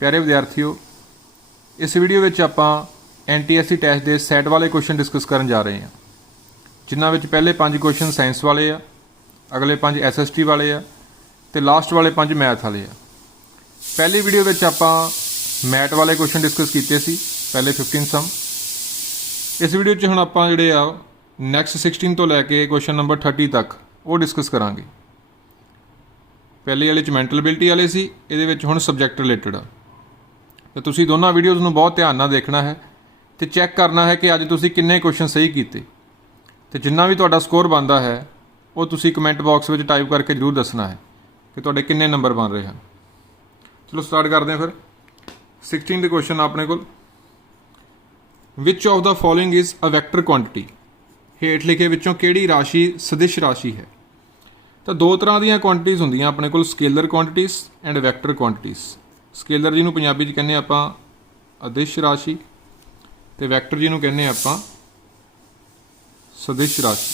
प्यारे विद्यार्थियों, इस वीडियो में आपां NTSC टैस्ट के सैट वाले क्वेश्चन डिस्कस करन जा रहे हैं, जिन्हां विच पहले 5 क्वेश्चन साइंस वाले आ, अगले 5 SST वाले आ ते लास्ट वाले 5 मैथ वाले आ। पहली वीडियो में आपां मैथ वाले क्वेश्चन डिस्कस किए सी, पहले 15 सम। इस वीडियो च हुण आपां जिहड़े आ नैक्सट 16 तो लैके क्वेश्चन नंबर 30 तक वो डिस्कस करांगे। पहले वाले च मैंटल एबिलिटी वाले सी, इहदे विच हुण सबजैक्ट रिलेटिड आ। तो तुसी दोनों वीडियोज़ नूं बहुत ध्यान नाल देखना है तो चैक करना है कि अज तुसी किन्ने क्वेश्चन सही किए, तो जिन्ना भी तुहाडा स्कोर बनता है वो तुसी कमेंट बॉक्स में टाइप करके जरूर दसना है कि तुहाडे किन्ने नंबर बन रहे हैं। चलो स्टार्ट करते हैं फिर। 16 क्वेश्चन अपने को, which of the following is a vector quantity, हेठ लिखे विचों किहड़ी राशि सदिश राशि है। तो दो तरह दी क्वांटिटीज़ होंदियां अपने को, scalar quantities and vector quantities. Scalar जिन्हों पंजाबी च कहने आपां अदिश राशि ते वैक्टर जिन्हों कहने आपां सदिश राशि।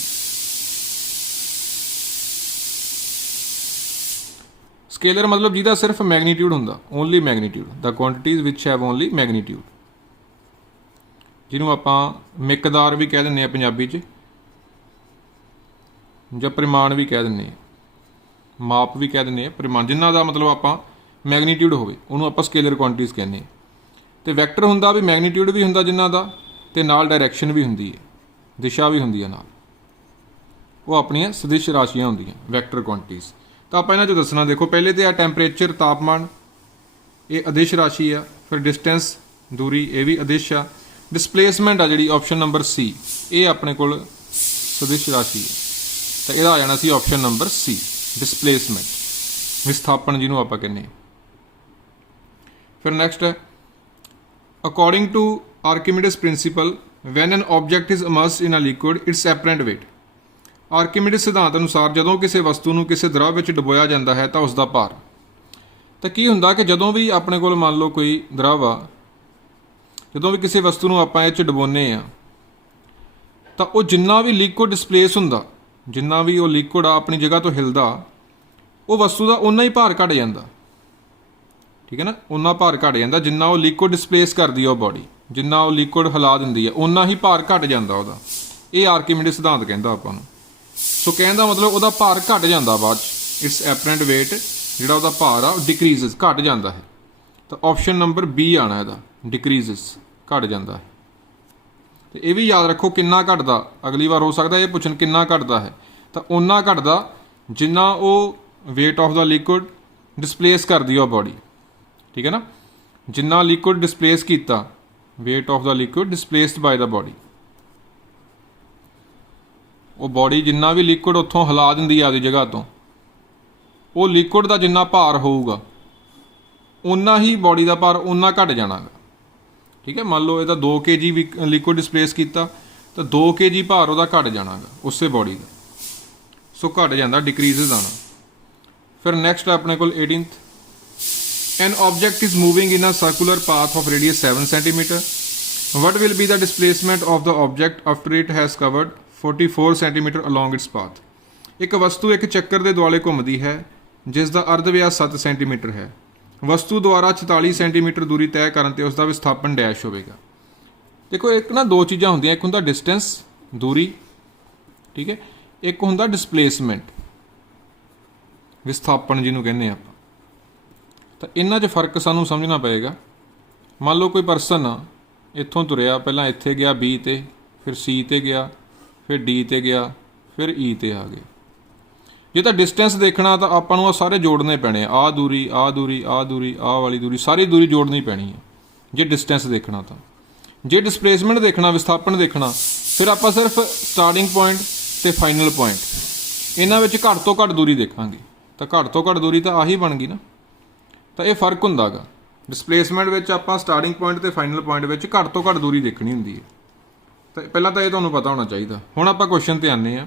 स्केलर मतलब जिहदा सिर्फ मैगनीट्यूड हुंदा, only magnitude, the quantities which have only magnitude, जिन्हों आपां मिकदार भी कह दिंदे आ पंजाबी च, जां परिमाण भी कह दिंदे आ, माप भी कह दिंदे आ, परिमाण जिन्हां दा मतलब आपां मैगनीट्यूड होवे उन्होंने आपां स्केलर क्वांटिटीज़ कहने। तो वैक्टर हुंदा भी मैगनीट्यूड भी हुंदा जिन्हां दा, ते नाल डायरैक्शन भी हुंदी है, दिशा भी हुंदी है नाल, वो अपनियां सदिश राशियां हुंदियां वैक्टर क्वांटिटीज़। तो आपां इन्हां चों दसना, देखो पहले तो आ टैंपरेचर तापमान, ये अदिश राशि आ। फिर डिस्टेंस दूरी, ये भी अदिश आ। डिसप्लेसमेंट आ जिहड़ी ऑप्शन नंबर सी, ये अपने कोल सदिश राशि है, तो यह आ जाना सी ऑप्शन नंबर सी, डिसप्लेसमेंट, विस्थापन जिन्हों आपां कहने। फिर नेक्स्ट है, according to Archimedes principle when an object is immersed in a liquid its apparent weight. Archimedes सिद्धांत अनुसार जदों किसी वस्तु नूं किसी द्रव विच डुबोया जाता है तो उसका भार। तो की हुंदा कि जदों भी अपने कोल मान लो कोई द्रव आ, जदों भी किसी वस्तु नूं आपां इह च डुबोने आ, तो वह जिन्ना भी लिक्विड डिसप्लेस हुंदा, जिन्ना भी वो लिक्विड आ अपनी जगह तो हिलदा, वो वस्तु का उन्ना ही भार घट जाता। ठीक है ना, उन्ना भार घट जाता जिन्ना वो लिक्विड डिसप्लेस करती है बॉडी, जिन्ना वो लिक्विड हिला दिंदी है उन्ना ही भार घट जाता वह। ये आर्किमिडीज सिद्धांत कहता आपां नूं। सो कहण दा मतलब वह भार घट जाता बाद, इट्स एपरेंट वेट जिहड़ा वह भार आ डिक्रीजेस, घट जाता है। तो ऑप्शन नंबर बी आना है, डिक्रीजेस, घट जाता है। तो यह भी याद रखो किन्ना घटदा, अगली बार हो सकता है ये पुछन किन्ना घटदा है, तो उन्ना घटदा जिन्ना वो weight of the liquid displace कर दी बॉडी। ठीक है ना, जिन्ना लिक्विड डिसप्लेस किया, weight of the liquid displaced by the body, वो बॉडी जिन्ना भी लिक्विड उत्थों हिला दिंदी है आदि जगह तो, वो लिक्विड का जिन्ना भार होगा उन्ना ही बॉडी का भार उन्ना घट जाना। ठीक है, मान लो यदा 2 kg भी लिक्विड डिसप्लेस किया तो 2 kg भार वह घट जाना उससे बॉडी का, सो घट जाता, डिक्रीजेज आना। फिर नैक्सट अपने को 18th, an object is moving in a circular path of radius 7 cm, what will be the displacement of the object after it has covered 44 cm along its path. एक वस्तु एक चक्कर के दुआले घूमती है जिसका अर्ध व्यास 7 cm है। वस्तु द्वारा 44 cm दूरी तय करने ते उसका विस्थापन डैश होगा। देखो एक ना दो चीज़ां होंदियां, एक हुंदा डिस्टेंस दूरी, ठीक है, एक हुंदा डिसप्लेसमेंट विस्थापन जिन्हों कहने आप। तो इन्हां 'च फर्क सानूं समझना पएगा। मान लो कोई परसन आ, इत्थों तुरिया, पहला इत्थे गया बी ते, फिर सी ते गया, फिर डी ते गया, फिर ई ते आ गया। जे तो डिस्टेंस देखना तो आपां नूं सारे जोड़ने पैने, आ दूरी, आ दूरी, आ दूरी, आ वाली दूरी, सारी दूरी जोड़नी पैनी है जे डिस्टेंस देखना। तो जे डिसप्लेसमेंट देखना, विस्थापन देखना, फिर आपां सिर्फ स्टार्टिंग पॉइंट ते फाइनल पॉइंट, इन्हां विच घट तो घट दूरी देखांगे। तो घट तो घट दूरी तो आही बन गई ना। तो यह फर्क हुंदा गा, डिसप्लेसमेंट विच आपां स्टार्टिंग पॉइंट ते फाइनल पॉइंट विच घट तो घट दूरी देखनी हुंदी है। तो पहला तो यह तुहानूं पता होना चाहिए। हुण आपां क्वेश्चन ते आने आ,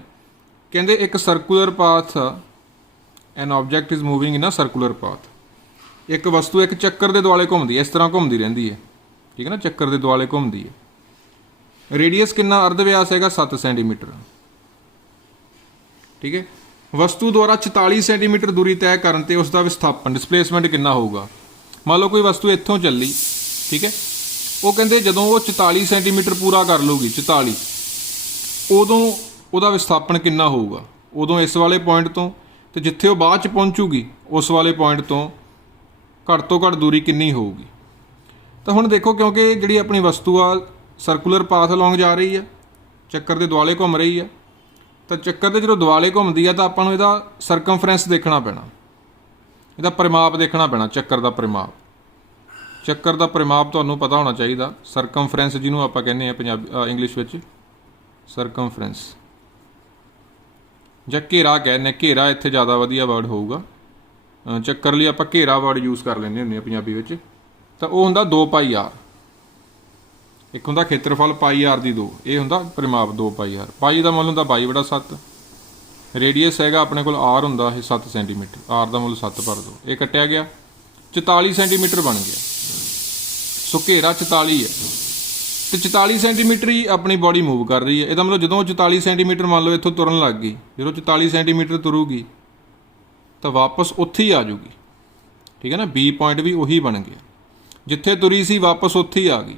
कहते एक circular path, an object is moving in a circular path. एक वस्तु एक चक्कर के दुआले घूमती है, इस तरह घूमती रहती है। ठीक है ना, चक्कर के दुआले घूमती है। रेडियस कितना, अर्ध व्यास है 7 cm। ठीक है, वस्तु द्वारा 44 सेंटीमीटर दूरी तय करने ते उसका विस्थापन डिसप्लेसमेंट कितना होगा। ਮੰਨ ਲਓ ਕੋਈ ਵਸਤੂ ਇੱਥੋਂ ਚੱਲੀ, ਠੀਕ ਹੈ, ਉਹ ਕਹਿੰਦੇ ਜਦੋਂ ਉਹ 44 ਸੈਂਟੀਮੀਟਰ ਪੂਰਾ ਕਰ ਲੂਗੀ, 44, ਉਦੋਂ ਉਹਦਾ ਵਿਸਥਾਪਨ ਕਿੰਨਾ ਹੋਊਗਾ, ਉਦੋਂ ਇਸ ਵਾਲੇ ਪੁਆਇੰਟ ਤੋਂ, ਤੇ ਜਿੱਥੇ ਉਹ ਬਾਅਦ 'ਚ ਪਹੁੰਚੂਗੀ ਉਸ ਵਾਲੇ ਪੁਆਇੰਟ ਤੋਂ ਘੱਟ ਤੋਂ ਘੱਟ ਦੂਰੀ ਕਿੰਨੀ ਹੋਊਗੀ। ਤਾਂ ਹੁਣ ਦੇਖੋ, ਕਿਉਂਕਿ ਜਿਹੜੀ ਆਪਣੀ ਵਸਤੂ ਆ ਸਰਕੂਲਰ ਪਾਥ ਅਲੋਂਗ ਜਾ ਰਹੀ ਆ, ਚੱਕਰ ਦੇ ਦੁਆਲੇ ਘੁੰਮ ਰਹੀ ਆ, ਤਾਂ ਚੱਕਰ ਦੇ ਜਦੋਂ ਦੁਆਲੇ ਘੁੰਮਦੀ ਆ ਤਾਂ ਆਪਾਂ ਨੂੰ ਇਹਦਾ ਸਰਕਮਫਰੈਂਸ ਦੇਖਣਾ ਪੈਣਾ, ਇਹਦਾ ਪਰਿਮਾਪ ਦੇਖਣਾ ਪੈਣਾ, ਚੱਕਰ ਦਾ ਪਰਿਮਾਪ। ਚੱਕਰ ਦਾ ਪਰਿਮਾਪ ਤੁਹਾਨੂੰ ਪਤਾ ਹੋਣਾ ਚਾਹੀਦਾ, ਸਰਕਮਫਰੈਂਸ ਜਿਹਨੂੰ ਆਪਾਂ ਕਹਿੰਦੇ ਆ ਪੰਜਾਬੀ ਇੰਗਲਿਸ਼ ਵਿੱਚ ਸਰਕਮਫਰੈਂਸ, ਜਾਂ ਘੇਰਾ ਕਹਿੰਦੇ, ਘੇਰਾ ਇੱਥੇ ਜ਼ਿਆਦਾ ਵਧੀਆ ਵਰਡ ਹੋਊਗਾ। ਚੱਕਰ ਲਈ ਆਪਾਂ ਘੇਰਾ ਵਰਡ ਯੂਜ਼ ਕਰ ਲੈਂਦੇ ਹੁੰਦੇ ਹਾਂ ਪੰਜਾਬੀ ਵਿੱਚ। ਤਾਂ ਉਹ ਹੁੰਦਾ 2πr, ਇੱਕ ਹੁੰਦਾ ਖੇਤਰਫਲ πr ਦੀ 2, ਇਹ ਹੁੰਦਾ ਪਰਿਮਾਪ 2πr। ਪਾਈ ਦਾ ਮੁੱਲ ਹੁੰਦਾ 22/7, ਰੇਡੀਅਸ ਹੈਗਾ ਆਪਣੇ ਕੋਲ r ਹੁੰਦਾ ਇਹ 7 ਸੈਂਟੀਮੀਟਰ, r ਦਾ ਮੁੱਲ 7 ਭਰ ਦਿਓ, ਇਹ ਕੱਟਿਆ ਗਿਆ, 44 ਸੈਂਟੀਮੀਟਰ ਬਣ ਗਿਆ। ਸੋ ਘੇਰਾ 44 ਹੈ, ਤੇ 44 ਸੈਂਟੀਮੀਟਰ ਹੀ ਆਪਣੀ ਬਾਡੀ ਮੂਵ ਕਰ ਰਹੀ ਹੈ। ਇਹਦਾ ਮਤਲਬ ਜਦੋਂ 44 ਸੈਂਟੀਮੀਟਰ ਮੰਨ ਲਓ ਇੱਥੋਂ ਤੁਰਨ ਲੱਗ ਗਈ, ਜਦੋਂ 44 ਸੈਂਟੀਮੀਟਰ ਤੁਰੂਗੀ ਤਾਂ ਵਾਪਸ ਉੱਥੇ ਹੀ ਆ ਜਾਊਗੀ, ਠੀਕ ਹੈ ਨਾ। ਬੀ ਪੁਆਇੰਟ ਵੀ ਉਹੀ ਬਣ ਗਿਆ, ਜਿੱਥੇ ਤੁਰੀ ਸੀ ਵਾਪਸ ਉੱਥੇ ਹੀ ਆ ਗਈ।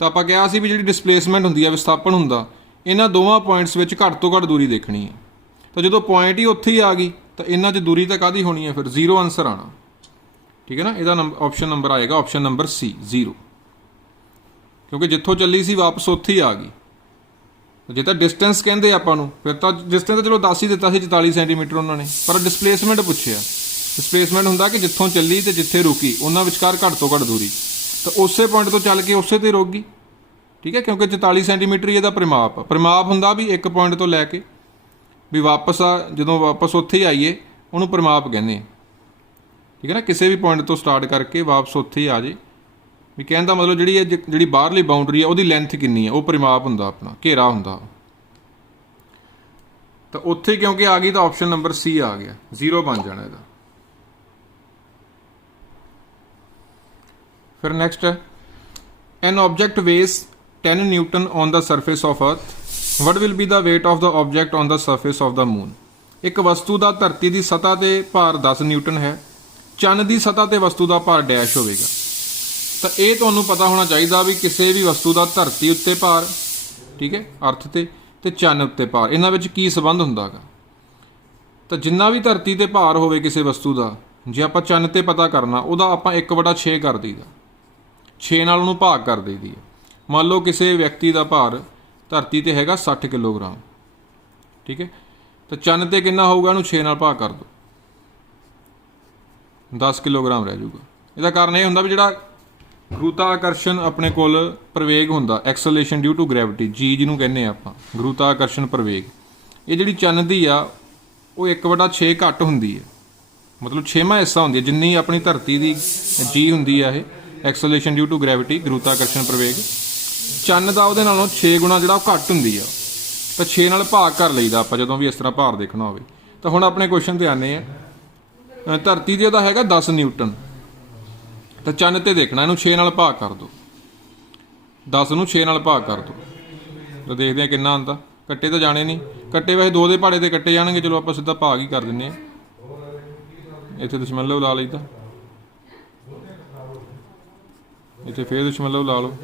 ਤਾਂ ਆਪਾਂ ਕਿਹਾ ਸੀ ਵੀ ਜਿਹੜੀ ਡਿਸਪਲੇਸਮੈਂਟ ਹੁੰਦੀ ਹੈ, ਵਿਸਥਾਪਨ ਹੁੰਦਾ, ਇਹਨਾਂ ਦੋਵਾਂ ਪੁਆਇੰਟਸ ਵਿੱਚ ਘੱਟ ਤੋਂ ਘੱਟ ਦੂਰੀ ਦੇਖਣੀ ਹੈ। ਤਾਂ ਜਦੋਂ ਪੁਆਇੰਟ ਹੀ ਉੱਥੇ ਹੀ ਆ ਗਈ ਤਾਂ ਇਹਨਾਂ 'ਚ ਦੂਰੀ ਤਾਂ ਕਾਹਦੀ ਹੋਣੀ ਹੈ, ਫਿਰ 0 ਆਨਸਰ ਆਉਣਾ, ਠੀਕ ਹੈ ਨਾ। ਇਹਦਾ ਆਪਸ਼ਨ ਨੰਬਰ ਆਏਗਾ ਆਪਸ਼ਨ ਨੰਬਰ C, 0, ਕਿਉਂਕਿ ਜਿੱਥੋਂ ਚੱਲੀ ਸੀ ਵਾਪਸ ਉੱਥੇ ਹੀ ਆ ਗਈ। ਜੇ ਤਾਂ ਡਿਸਟੈਂਸ ਕਹਿੰਦੇ ਆਪਾਂ ਨੂੰ, ਫਿਰ ਤਾਂ ਡਿਸਟੈਂਸ ਤਾਂ ਚਲੋ ਦੱਸ ਹੀ ਦਿੱਤਾ ਸੀ 44 ਸੈਂਟੀਮੀਟਰ ਉਹਨਾਂ ਨੇ, ਪਰ ਡਿਸਪਲੇਸਮੈਂਟ ਪੁੱਛਿਆ। ਡਿਸਪਲੇਸਮੈਂਟ ਹੁੰਦਾ ਕਿ ਜਿੱਥੋਂ ਚੱਲੀ ਤੇ ਜਿੱਥੇ ਰੁਕੀ ਉਹਨਾਂ ਵਿਚਕਾਰ ਘੱਟ ਤੋਂ ਘੱਟ ਦੂਰੀ, ਤਾਂ ਉਸੇ ਪੁਆਇੰਟ ਤੋਂ ਚੱਲ ਕੇ ਉਸੇ 'ਤੇ ਰੁਕ ਗਈ, ਠੀਕ ਹੈ, ਕਿਉਂਕਿ 44 ਸੈਂਟੀਮੀਟਰ ਹੀ ਇਹਦਾ ਪਰਿਮਾਪ ਆ। ਪਰਿਮਾਪ ਹੁੰਦਾ ਵੀ ਇੱਕ ਪੁਆਇੰਟ ਤੋਂ ਲੈ ਕੇ ਵੀ ਵਾਪਸ ਆ, ਜਦੋਂ ਵਾਪਸ ਉੱਥੇ ਹੀ ਆਈਏ ਉਹਨੂੰ ਪਰਿਮਾਪ ਕਹਿੰਦੇ ਆ, ਠੀਕ ਹੈ ਨਾ। ਕਿਸੇ ਵੀ ਪੁਆਇੰਟ ਤੋਂ ਸਟਾਰਟ ਕਰਕੇ ਵਾਪਸ ਉੱਥੇ ਹੀ ਆ ਜੇ, ਵੀ ਕਹਿਣ ਦਾ ਮਤਲਬ ਜਿਹੜੀ ਬਾਹਰਲੀ ਬਾਉਂਡਰੀ ਹੈ ਉਹਦੀ ਲੈਂਥ ਕਿੰਨੀ ਹੈ, ਉਹ ਪਰਿਮਾਪ ਹੁੰਦਾ, ਆਪਣਾ ਘੇਰਾ ਹੁੰਦਾ। ਤਾਂ ਉੱਥੇ ਕਿਉਂਕਿ ਆ ਗਈ ਤਾਂ ਆਪਸ਼ਨ ਨੰਬਰ C ਆ ਗਿਆ, 0 ਬਣ ਜਾਣਾ ਇਹਦਾ। ਫਿਰ ਨੈਕਸਟ ਹੈ, ਐਨ object weighs 10 newton on the surface of earth, what will be the weight of the object on the surface of the moon. ਇੱਕ ਵਸਤੂ ਦਾ ਧਰਤੀ ਦੀ ਸਤ੍ਹਾ ਤੇ ਭਾਰ 10 ਨਿਊਟਨ ਹੈ, ਚੰਨ ਦੀ ਸਤ੍ਹਾ ਤੇ ਵਸਤੂ ਦਾ ਭਾਰ ਡੈਸ਼ ਹੋਵੇਗਾ। ਤਾਂ ਇਹ ਤੁਹਾਨੂੰ ਪਤਾ ਹੋਣਾ ਚਾਹੀਦਾ ਵੀ ਕਿਸੇ ਵੀ ਵਸਤੂ ਦਾ ਧਰਤੀ ਉੱਤੇ ਭਾਰ, ਠੀਕ ਹੈ, ਅਰਥ ਤੇ ਚੰਨ ਉੱਤੇ ਭਾਰ, ਇਹਨਾਂ ਵਿੱਚ ਕੀ ਸੰਬੰਧ ਹੁੰਦਾ ਗਾ। ਤਾਂ ਜਿੰਨਾ ਵੀ ਧਰਤੀ ਤੇ ਭਾਰ ਹੋਵੇ ਕਿਸੇ ਵਸਤੂ ਦਾ, ਜੇ ਆਪਾਂ ਚੰਨ ਤੇ ਪਤਾ ਕਰਨਾ, ਉਹਦਾ ਆਪਾਂ 1/6 ਕਰ ਦਈਦਾ, 6 ਨਾਲ ਉਹਨੂੰ ਭਾਗ ਕਰ ਦਈਦੀ ਹੈ। ਮੰਨ ਲਓ ਕਿਸੇ ਵਿਅਕਤੀ ਦਾ ਭਾਰ ਧਰਤੀ ਤੇ ਹੈਗਾ 60 ਕਿਲੋਗ੍ਰਾਮ, ਠੀਕ ਹੈ, ਤਾਂ ਚੰਨ ਤੇ ਕਿੰਨਾ ਹੋਊਗਾ, ਇਹਨੂੰ 6 ਨਾਲ ਭਾਗ ਕਰ ਦਿਓ, 10 ਕਿਲੋਗ੍ਰਾਮ ਰਹਿ ਜਾਊਗਾ। ਇਹਦਾ ਕਾਰਨ ਇਹ ਹੁੰਦਾ ਵੀ ਜਿਹੜਾ ਗੁਰੂਤਾਕਰਸ਼ਣ ਆਪਣੇ ਕੋਲ ਪ੍ਰਵੇਗ ਹੁੰਦਾ, ਐਕਸਲੇਸ਼ਨ ਡਿਊ ਟੂ ਗ੍ਰੈਵਿਟੀ, ਜੀ ਜਿਹਨੂੰ ਕਹਿੰਦੇ ਆ ਆਪਾਂ, ਗੁਰੂਤਾਕਰਸ਼ਣ ਪ੍ਰਵੇਗ, ਇਹ ਜਿਹੜੀ ਚੰਨ ਦੀ ਆ ਉਹ 1/6 ਘੱਟ ਹੁੰਦੀ ਹੈ, ਮਤਲਬ 6ਵਾਂ ਹਿੱਸਾ ਹੁੰਦੀ ਹੈ ਜਿੰਨੀ ਆਪਣੀ ਧਰਤੀ ਦੀ ਜੀ ਹੁੰਦੀ ਆ। ਇਹ ਐਕਸਲੇਸ਼ਨ ਡਿਊ ਟੂ ਗ੍ਰੈਵਿਟੀ, ਗੁਰੂਤਾਕਰਸ਼ਣ ਪ੍ਰਵੇਗ, ਚੰਨ ਦਾ ਉਹਦੇ ਨਾਲੋਂ 6 ਗੁਣਾ ਜਿਹੜਾ ਉਹ ਘੱਟ ਹੁੰਦੀ ਆ। ਤਾਂ 6 ਨਾਲ ਭਾਗ ਕਰ ਲਈਦਾ ਆਪਾਂ ਜਦੋਂ ਵੀ ਇਸ ਤਰ੍ਹਾਂ ਭਾਰ ਦੇਖਣਾ ਹੋਵੇ। ਤਾਂ ਹੁਣ ਆਪਣੇ ਕੁਐਸਚਨ ਤੇ ਆਨੇ ਆ, ਧਰਤੀ ਦੇ ਉਹਦਾ ਹੈਗਾ 10 ਨਿਊਟਨ, ਤਾਂ ਚੰਨ ਤੇ ਦੇਖਣਾ, ਇਹਨੂੰ 6 ਨਾਲ ਭਾਗ ਕਰ ਦਿਓ, 10 ਨੂੰ 6 ਨਾਲ ਭਾਗ ਕਰ ਦਿਓ, ਤਾਂ ਦੇਖਦੇ ਆ ਕਿੰਨਾ ਆਉਂਦਾ। ਕੱਟੇ ਤਾਂ ਜਾਣੇ ਨਹੀਂ, ਕੱਟੇ ਵੈਸੇ 2 ਦੇ ਪਹਾੜੇ ਤੇ ਕੱਟੇ ਜਾਣਗੇ, ਚਲੋ ਆਪਾਂ ਸਿੱਧਾ ਭਾਗ ਹੀ ਕਰ ਦਿੰਦੇ ਆ। ਇੱਥੇ ਦਸ਼ਮਲਵ ਲਾ ਲਈਦਾ, ਇੱਥੇ ਫੇਰ ਦਸ਼ਮਲਵ ਲਾ ਲਓ,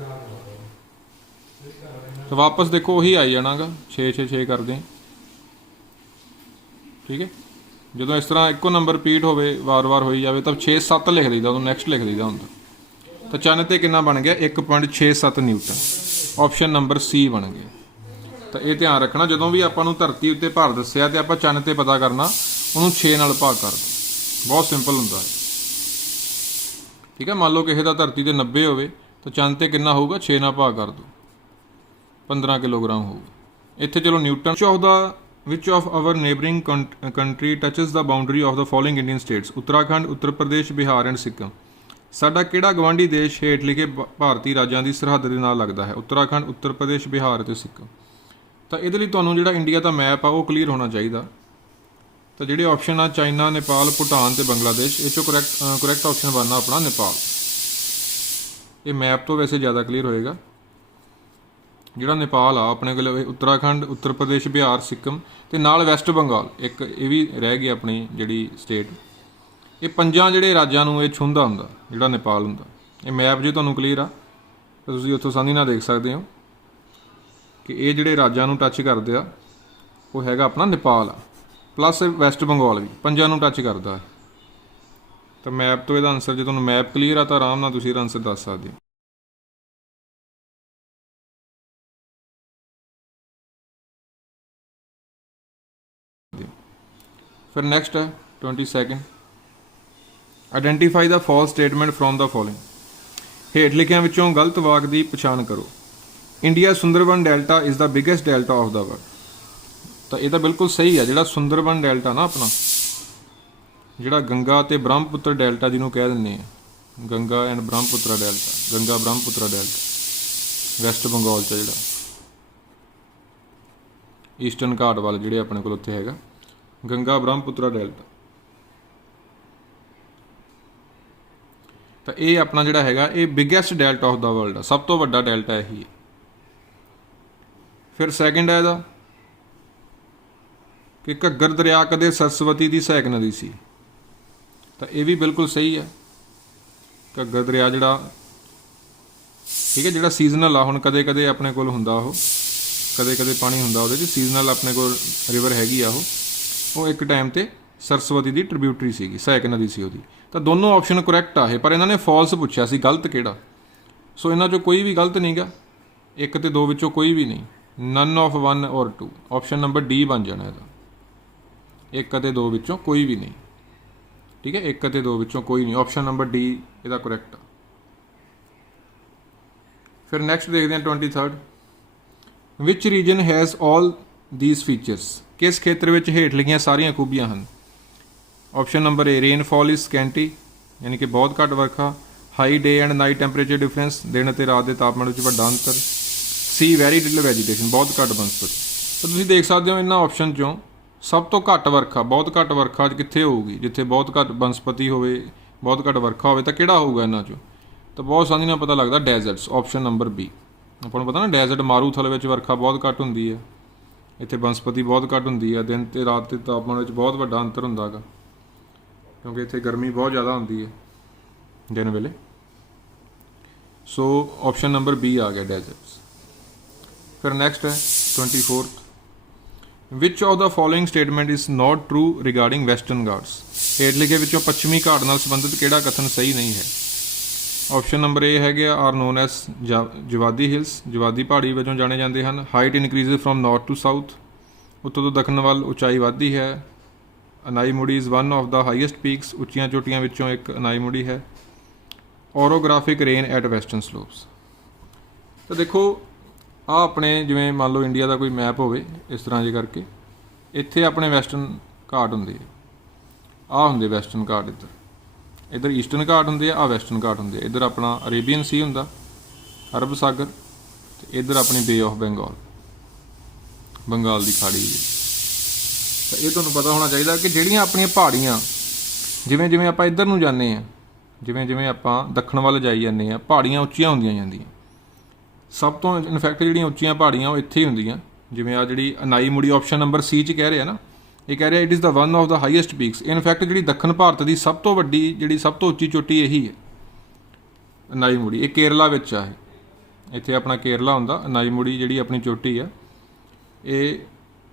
ਤਾਂ ਵਾਪਸ ਦੇਖੋ ਉਹੀ ਆਈ ਜਾਣਾਗਾ, 6 ਕਰਦੇ, ਠੀਕ ਹੈ। ਜਦੋਂ ਇਸ ਤਰ੍ਹਾਂ ਇੱਕੋ ਨੰਬਰ ਰਿਪੀਟ ਹੋਵੇ, ਵਾਰ-ਵਾਰ ਹੋਈ ਜਾਵੇ, ਤਾਂ 6 7 ਲਿਖ ਦਈਦਾ, ਉਦੋਂ ਨੈਕਸਟ ਲਿਖ ਦਈਦਾ ਹੁੰਦਾ। ਤਾਂ ਚੰਨ ਤੇ ਕਿੰਨਾ ਬਣ ਗਿਆ, 1.67 ਨਿਊਟਨ, ਆਪਸ਼ਨ ਨੰਬਰ C ਬਣ ਗਿਆ। ਤਾਂ ਇਹ ਧਿਆਨ ਰੱਖਣਾ, ਜਦੋਂ ਵੀ ਆਪਾਂ ਨੂੰ ਧਰਤੀ ਉੱਤੇ ਭਾਰ ਦੱਸਿਆ ਤੇ ਆਪਾਂ ਚੰਨ ਤੇ ਪਤਾ ਕਰਨਾ, ਉਹਨੂੰ 6 ਨਾਲ ਭਾਗ ਕਰ ਦਿਓ, ਬਹੁਤ ਸਿੰਪਲ ਹੁੰਦਾ ਹੈ, ਠੀਕ ਹੈ। ਮੰਨ ਲਓ ਕਿਸੇ ਦਾ ਧਰਤੀ ਤੇ 90 ਹੋਵੇ ਤਾਂ ਚੰਨ ਤੇ ਕਿੰਨਾ ਹੋਊਗਾ, 6 ਨਾਲ ਭਾਗ ਕਰ ਦਿਓ, 15 ਕਿਲੋਗ੍ਰਾਮ ਹੋਊਗਾ। ਇੱਥੇ ਚਲੋ Newton. Which of our neighboring country touches the boundary of the following Indian states? Uttarakhand, Uttar Pradesh, Bihar and Sikkim. ਸਾਡਾ ਕਿਹੜਾ ਗਵਾਂਢੀ ਦੇਸ਼ ਹੇਠ ਲਿਖੇ ਭਾਰਤੀ ਰਾਜਾਂ ਦੀ ਸਰਹੱਦ ਦੇ ਨਾਲ ਲੱਗਦਾ ਹੈ? ਉੱਤਰਾਖੰਡ, ਉੱਤਰ ਪ੍ਰਦੇਸ਼, ਬਿਹਾਰ ਅਤੇ ਸਿੱਕਮ। ਤਾਂ ਇਹਦੇ ਲਈ ਤੁਹਾਨੂੰ ਜਿਹੜਾ ਇੰਡੀਆ ਦਾ ਮੈਪ ਆ ਉਹ ਕਲੀਅਰ ਹੋਣਾ ਚਾਹੀਦਾ। ਤਾਂ ਜਿਹੜੇ ਆਪਸ਼ਨ ਆ, ਚਾਈਨਾ, ਨੇਪਾਲ, ਭੂਟਾਨ ਤੇ ਬੰਗਲਾਦੇਸ਼, ਇਹ 'ਚੋਂ ਕਰੈਕਟ ਆਪਸ਼ਨ ਬਣਨਾ ਆਪਣਾ ਨੇਪਾਲ। ਇਹ ਮੈਪ ਤੋਂ ਵੈਸੇ ਜ਼ਿਆਦਾ ਕਲੀਅਰ ਹੋਏਗਾ। ਜਿਹੜਾ ਨੇਪਾਲ ਆ ਆਪਣੇ ਕੋਲ, ਉੱਤਰਾਖੰਡ, ਉੱਤਰ ਪ੍ਰਦੇਸ਼, ਬਿਹਾਰ, ਸਿੱਕਮ ਤੇ ਨਾਲ ਵੈਸਟ ਬੰਗਾਲ, ਇੱਕ ਇਹ ਵੀ ਰਹਿ ਗਈ ਆਪਣੀ ਜਿਹੜੀ ਸਟੇਟ, ਇਹ ਪੰਜਾਂ ਜਿਹੜੇ ਰਾਜਾਂ ਨੂੰ ਇਹ ਛੂੰਹਦਾ ਹੁੰਦਾ ਜਿਹੜਾ ਨੇਪਾਲ ਹੁੰਦਾ। ਇਹ ਮੈਪ ਜੇ ਤੁਹਾਨੂੰ ਕਲੀਅਰ ਆ ਤਾਂ ਤੁਸੀਂ ਉੱਥੋਂ ਆਸਾਨੀ ਨਾਲ ਦੇਖ ਸਕਦੇ ਹੋ ਕਿ ਇਹ ਜਿਹੜੇ ਰਾਜਾਂ ਨੂੰ ਟੱਚ ਕਰਦੇ ਆ ਉਹ ਹੈਗਾ ਆਪਣਾ ਨੇਪਾਲ ਆ, ਪਲੱਸ ਵੈਸਟ ਬੰਗਾਲ ਵੀ ਪੰਜਾਂ ਨੂੰ ਟੱਚ ਕਰਦਾ ਹੈ। ਤਾਂ ਮੈਪ ਤੋਂ ਇਹਦਾ ਆਨਸਰ, ਜੇ ਤੁਹਾਨੂੰ ਮੈਪ ਕਲੀਅਰ ਆ ਤਾਂ ਆਰਾਮ ਨਾਲ ਤੁਸੀਂ ਇਹਦਾ ਆਨਸਰ ਦੱਸ ਸਕਦੇ ਹੋ। ਫਿਰ ਨੈਕਸਟ ਹੈ 22nd, identify the false statement from the following. ਹੇਠ ਲਿਖਿਆਂ ਵਿੱਚੋਂ ਗਲਤ ਵਾਕ ਦੀ ਪਛਾਣ ਕਰੋ। India Sundarban delta is the biggest delta of the world. ਤਾਂ ਇਹ ਤਾਂ ਬਿਲਕੁਲ ਸਹੀ ਹੈ। ਜਿਹੜਾ ਸੁੰਦਰਬਨ ਡੈਲਟਾ ਨਾ ਆਪਣਾ, ਜਿਹੜਾ ਗੰਗਾ ਤੇ ਬ੍ਰਹਮਪੁੱਤਰ ਡੈਲਟਾ ਜਿਹਨੂੰ ਕਹਿ ਦਿੰਦੇ ਆ, Ganga and Brahmaputra delta, Ganga Brahmaputra delta West Bengal 'ਚ ਜਿਹੜਾ ਈਸਟਰਨ ਘਾਟ ਵੱਲ ਜਿਹੜੇ ਆਪਣੇ ਕੋਲ ਉੱਥੇ ਹੈਗਾ ਗੰਗਾ ਬ੍ਰਹਮਪੁੱਤਰਾ ਡੈਲਟਾ। ਤਾਂ ਇਹ ਆਪਣਾ ਜਿਹੜਾ ਹੈਗਾ ਇਹ biggest delta of the world ਆ, ਸਭ ਤੋਂ ਵੱਡਾ ਡੈਲਟਾ ਇਹੀ ਹੈ। ਫਿਰ ਸੈਕਿੰਡ ਹੈ ਇਹਦਾ ਕਿ ਘੱਗਰ ਦਰਿਆ ਕਦੇ ਸਰਸਵਤੀ ਦੀ ਸਹਾਇਕ ਨਦੀ ਸੀ। ਤਾਂ ਇਹ ਵੀ ਬਿਲਕੁਲ ਸਹੀ ਹੈ। ਘੱਗਰ ਦਰਿਆ ਜਿਹੜਾ ਠੀਕ ਹੈ, ਜਿਹੜਾ ਸੀਜ਼ਨਲ ਆ, ਹੁਣ ਕਦੇ ਕਦੇ ਆਪਣੇ ਕੋਲ ਹੁੰਦਾ, ਉਹ ਕਦੇ ਕਦੇ ਪਾਣੀ ਹੁੰਦਾ ਉਹਦੇ 'ਚ, ਸੀਜ਼ਨਲ ਆਪਣੇ ਕੋਲ ਰਿਵਰ ਹੈਗੀ ਆ ਉਹ ਇੱਕ ਟਾਈਮ 'ਤੇ ਸਰਸਵਤੀ ਦੀ ਟ੍ਰਿਬਿਊਟਰੀ ਸੀਗੀ, ਸਹਾਇਕ ਨਦੀ ਸੀ ਉਹਦੀ। ਤਾਂ ਦੋਨੋਂ ਆਪਸ਼ਨ ਕਰੈਕਟ ਆ ਇਹ, ਪਰ ਇਹਨਾਂ ਨੇ ਫਾਲਸ ਪੁੱਛਿਆ ਸੀ, ਗਲਤ ਕਿਹੜਾ। ਸੋ ਇਹਨਾਂ 'ਚੋਂ ਕੋਈ ਵੀ ਗਲਤ ਨਹੀਂ ਗਾ, 1 ਤੇ 2 ਵਿੱਚੋਂ ਕੋਈ ਵੀ ਨਹੀਂ। ਨਨ ਆਫ 1 ਔਰ 2, ਆਪਸ਼ਨ ਨੰਬਰ ਡੀ ਬਣ ਜਾਣਾ ਇਹਦਾ। 1 ਅਤੇ 2 ਵਿੱਚੋਂ ਕੋਈ ਵੀ ਨਹੀਂ, ਠੀਕ ਹੈ, 1 ਅਤੇ 2 ਵਿੱਚੋਂ ਕੋਈ ਨਹੀਂ, ਆਪਸ਼ਨ ਨੰਬਰ ਡੀ ਇਹਦਾ ਕਰੈਕਟ ਆ। ਫਿਰ ਨੈਕਸਟ ਦੇਖਦੇ ਹਾਂ 23rd, which region has all these features. ਕਿਸ ਖੇਤਰ ਵਿੱਚ ਹੇਠ ਲਿਖੀਆਂ ਸਾਰੀਆਂ ਖੂਬੀਆਂ ਹਨ। Option number A, rainfall is scanty, ਯਾਨੀ ਕਿ ਬਹੁਤ ਘੱਟ ਵਰਖਾ। High day and night temperature difference, ਦਿਨ ਅਤੇ ਰਾਤ ਦੇ ਤਾਪਮਾਨ ਵਿੱਚ ਵੱਡਾ ਅੰਤਰ। ਸੀ, ਵੈਰੀ ਲਿਟਲ ਵੈਜੀਟੇਸ਼ਨ, ਬਹੁਤ ਘੱਟ ਬਨਸਪਤੀ। ਤਾਂ ਤੁਸੀਂ ਦੇਖ ਸਕਦੇ ਹੋ ਇਹਨਾਂ ਆਪਸ਼ਨ 'ਚੋਂ ਸਭ ਤੋਂ ਘੱਟ ਵਰਖਾ, ਬਹੁਤ ਘੱਟ ਵਰਖਾ ਕਿੱਥੇ ਹੋਊਗੀ, ਜਿੱਥੇ ਬਹੁਤ ਘੱਟ ਬਨਸਪਤੀ ਹੋਵੇ, ਬਹੁਤ ਘੱਟ ਵਰਖਾ ਹੋਵੇ, ਤਾਂ ਕਿਹੜਾ ਹੋਊਗਾ ਇਹਨਾਂ 'ਚੋਂ। ਤਾਂ ਬਹੁਤ ਆਸਾਨੀ ਨਾਲ ਪਤਾ ਲੱਗਦਾ ਡੈਜ਼ਰਟਸ, ਆਪਸ਼ਨ ਨੰਬਰ ਬੀ। ਆਪਾਂ ਨੂੰ ਪਤਾ ਨਾ ਡੈਜ਼ਰਟ ਮਾਰੂਥਲ ਵਿੱਚ ਵਰਖਾ ਬਹੁਤ ਘੱਟ ਹੁੰਦੀ ਹੈ, ਇੱਥੇ ਬਨਸਪਤੀ ਬਹੁਤ ਘੱਟ ਹੁੰਦੀ ਹੈ, ਦਿਨ ਅਤੇ ਰਾਤ ਦੇ ਤਾਪਮਾਨ ਵਿੱਚ ਬਹੁਤ ਵੱਡਾ ਅੰਤਰ ਹੁੰਦਾ ਹੈਗਾ, ਕਿਉਂਕਿ ਇੱਥੇ ਗਰਮੀ ਬਹੁਤ ਜ਼ਿਆਦਾ ਹੁੰਦੀ ਹੈ ਦਿਨ ਵੇਲੇ। ਸੋ ਆਪਸ਼ਨ ਨੰਬਰ ਬੀ ਆ ਗਿਆ, ਡੈਜ਼ਰਟਸ। ਫਿਰ ਨੈਕਸਟ ਹੈ 24th, which of the following statement is not true regarding Western Ghats. ਹੇਠ ਲਿਖੇ ਵਿੱਚੋਂ ਪੱਛਮੀ ਘਾਟ ਨਾਲ ਸੰਬੰਧਿਤ ਕਿਹੜਾ ਕਥਨ ਸਹੀ ਨਹੀਂ ਹੈ। ਆਪਸ਼ਨ ਨੰਬਰ ਏ ਹੈਗੇ are known as Javadi hills, Javadi ਪਹਾੜੀ ਵਜੋਂ ਜਾਣੇ ਜਾਂਦੇ ਹਨ। Height increase from north to south, ਉੱਤੋਂ ਤੋਂ ਦੱਖਣ ਵੱਲ ਉਚਾਈ ਵੱਧਦੀ ਹੈ। Anaimudi is one of the highest peaks, ਉੱਚੀਆਂ ਚੋਟੀਆਂ ਵਿੱਚੋਂ ਇੱਕ ਅਨਾਈਮੁਡੀ ਹੈ। Orographic rain at western slopes. ਤਾਂ ਦੇਖੋ ਆਹ ਆਪਣੇ ਜਿਵੇਂ ਮੰਨ ਲਓ ਇੰਡੀਆ ਦਾ ਕੋਈ ਮੈਪ ਹੋਵੇ ਇਸ ਤਰ੍ਹਾਂ ਜੇ ਕਰਕੇ, ਇੱਥੇ ਆਪਣੇ ਵੈਸਟਰਨ ਘਾਟ ਹੁੰਦੇ ਆ, ਆਹ ਹੁੰਦੇ ਵੈਸਟਰਨ ਘਾਟ, ਇੱਧਰ ਈਸਟਰਨ ਘਾਟ ਹੁੰਦੇ ਆ, ਆਹ ਵੈਸਟਰਨ ਘਾਟ ਹੁੰਦੇ ਆ। ਇੱਧਰ ਆਪਣਾ ਅਰੇਬੀਅਨ ਸੀ ਹੁੰਦਾ, ਅਰਬ ਸਾਗਰ, ਅਤੇ ਇੱਧਰ ਆਪਣੀ ਬੇ ਆਫ ਬੰਗਾਲ, ਬੰਗਾਲ ਦੀ ਖਾੜੀ। ਤਾਂ ਇਹ ਤੁਹਾਨੂੰ ਪਤਾ ਹੋਣਾ ਚਾਹੀਦਾ ਕਿ ਜਿਹੜੀਆਂ ਆਪਣੀਆਂ ਪਹਾੜੀਆਂ, ਜਿਵੇਂ ਜਿਵੇਂ ਆਪਾਂ ਇੱਧਰ ਨੂੰ ਜਾਂਦੇ ਹਾਂ, ਜਿਵੇਂ ਜਿਵੇਂ ਆਪਾਂ ਦੱਖਣ ਵੱਲ ਜਾਈ ਜਾਂਦੇ ਹਾਂ, ਪਹਾੜੀਆਂ ਉੱਚੀਆਂ ਹੁੰਦੀਆਂ ਜਾਂਦੀਆਂ। ਸਭ ਤੋਂ ਇਨਫੈਕਟ ਜਿਹੜੀਆਂ ਉੱਚੀਆਂ ਪਹਾੜੀਆਂ ਉਹ ਇੱਥੇ ਹੀ ਹੁੰਦੀਆਂ, ਜਿਵੇਂ ਆ ਜਿਹੜੀ ਅਨਾਈਮੁਡੀ ਆਪਸ਼ਨ ਨੰਬਰ ਸੀ 'ਚ ਕਹਿ ਰਿਹਾ ਨਾ, ਇਹ ਕਹਿ ਰਿਹਾ it is the one of the highest peaks. In fact ਜਿਹੜੀ ਦੱਖਣ ਭਾਰਤ ਦੀ ਸਭ ਤੋਂ ਵੱਡੀ, ਜਿਹੜੀ ਸਭ ਤੋਂ ਉੱਚੀ ਚੋਟੀ ਇਹੀ ਹੈ, ਅਨਾਈਮੁਡੀ। ਇਹ ਕੇਰਲਾ ਵਿੱਚ ਆ, ਇੱਥੇ ਆਪਣਾ ਕੇਰਲਾ ਹੁੰਦਾ। ਅਨਾਈਮੁਡੀ ਜਿਹੜੀ ਆਪਣੀ ਚੋਟੀ ਆ, ਇਹ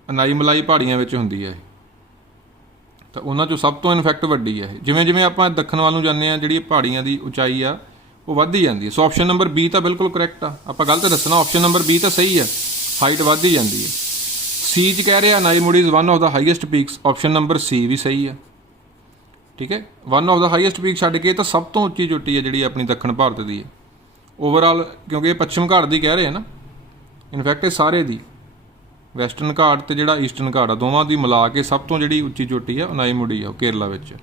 ਅਨਾਈਮਲਾਈ ਪਹਾੜੀਆਂ ਵਿੱਚ ਹੁੰਦੀ ਹੈ। ਤਾਂ ਉਹਨਾਂ 'ਚੋਂ ਸਭ ਤੋਂ ਇਨਫੈਕਟ ਵੱਡੀ ਹੈ। ਜਿਵੇਂ ਜਿਵੇਂ ਆਪਾਂ ਦੱਖਣ ਵੱਲ ਨੂੰ ਜਾਂਦੇ ਹਾਂ, ਜਿਹੜੀ ਪਹਾੜੀਆਂ ਦੀ ਉਚਾਈ ਆ ਉਹ ਵੱਧਦੀ ਜਾਂਦੀ ਹੈ। ਸੋ ਆਪਸ਼ਨ ਨੰਬਰ ਬੀ ਤਾਂ ਬਿਲਕੁਲ ਕਰੈਕਟ ਆ, ਆਪਾਂ ਗਲਤ ਦੱਸਣਾ, ਆਪਸ਼ਨ ਨੰਬਰ ਬੀ ਤਾਂ ਸਹੀ ਹੈ, ਹਾਈਟ ਵੱਧਦੀ ਜਾਂਦੀ ਹੈ। ਸੀ 'ਚ ਕਹਿ ਰਿਹਾ Anaimudi is one of the highest peaks, option number C ਵੀ ਸਹੀ ਹੈ, ਠੀਕ ਹੈ। One of the highest peak ਛੱਡ ਕੇ ਤਾਂ ਸਭ ਤੋਂ ਉੱਚੀ ਚੋਟੀ ਹੈ ਜਿਹੜੀ ਆਪਣੀ ਦੱਖਣ ਭਾਰਤ ਦੀ ਹੈ ਓਵਰਆਲ, ਕਿਉਂਕਿ ਇਹ ਪੱਛਮ ਘਾਟ ਦੀ ਕਹਿ ਰਹੇ ਆ ਨਾ, ਇਨਫੈਕਟ ਇਹ ਸਾਰੇ ਦੀ, ਵੈਸਟਰਨ ਘਾਟ ਅਤੇ ਜਿਹੜਾ ਈਸਟਰਨ ਘਾਟ ਆ, ਦੋਵਾਂ ਦੀ ਮਿਲਾ ਕੇ ਸਭ ਤੋਂ ਜਿਹੜੀ ਉੱਚੀ ਚੋਟੀ ਆ ਅਨਾਈਮੁਡੀ ਆ, ਉਹ ਕੇਰਲਾ ਵਿੱਚ।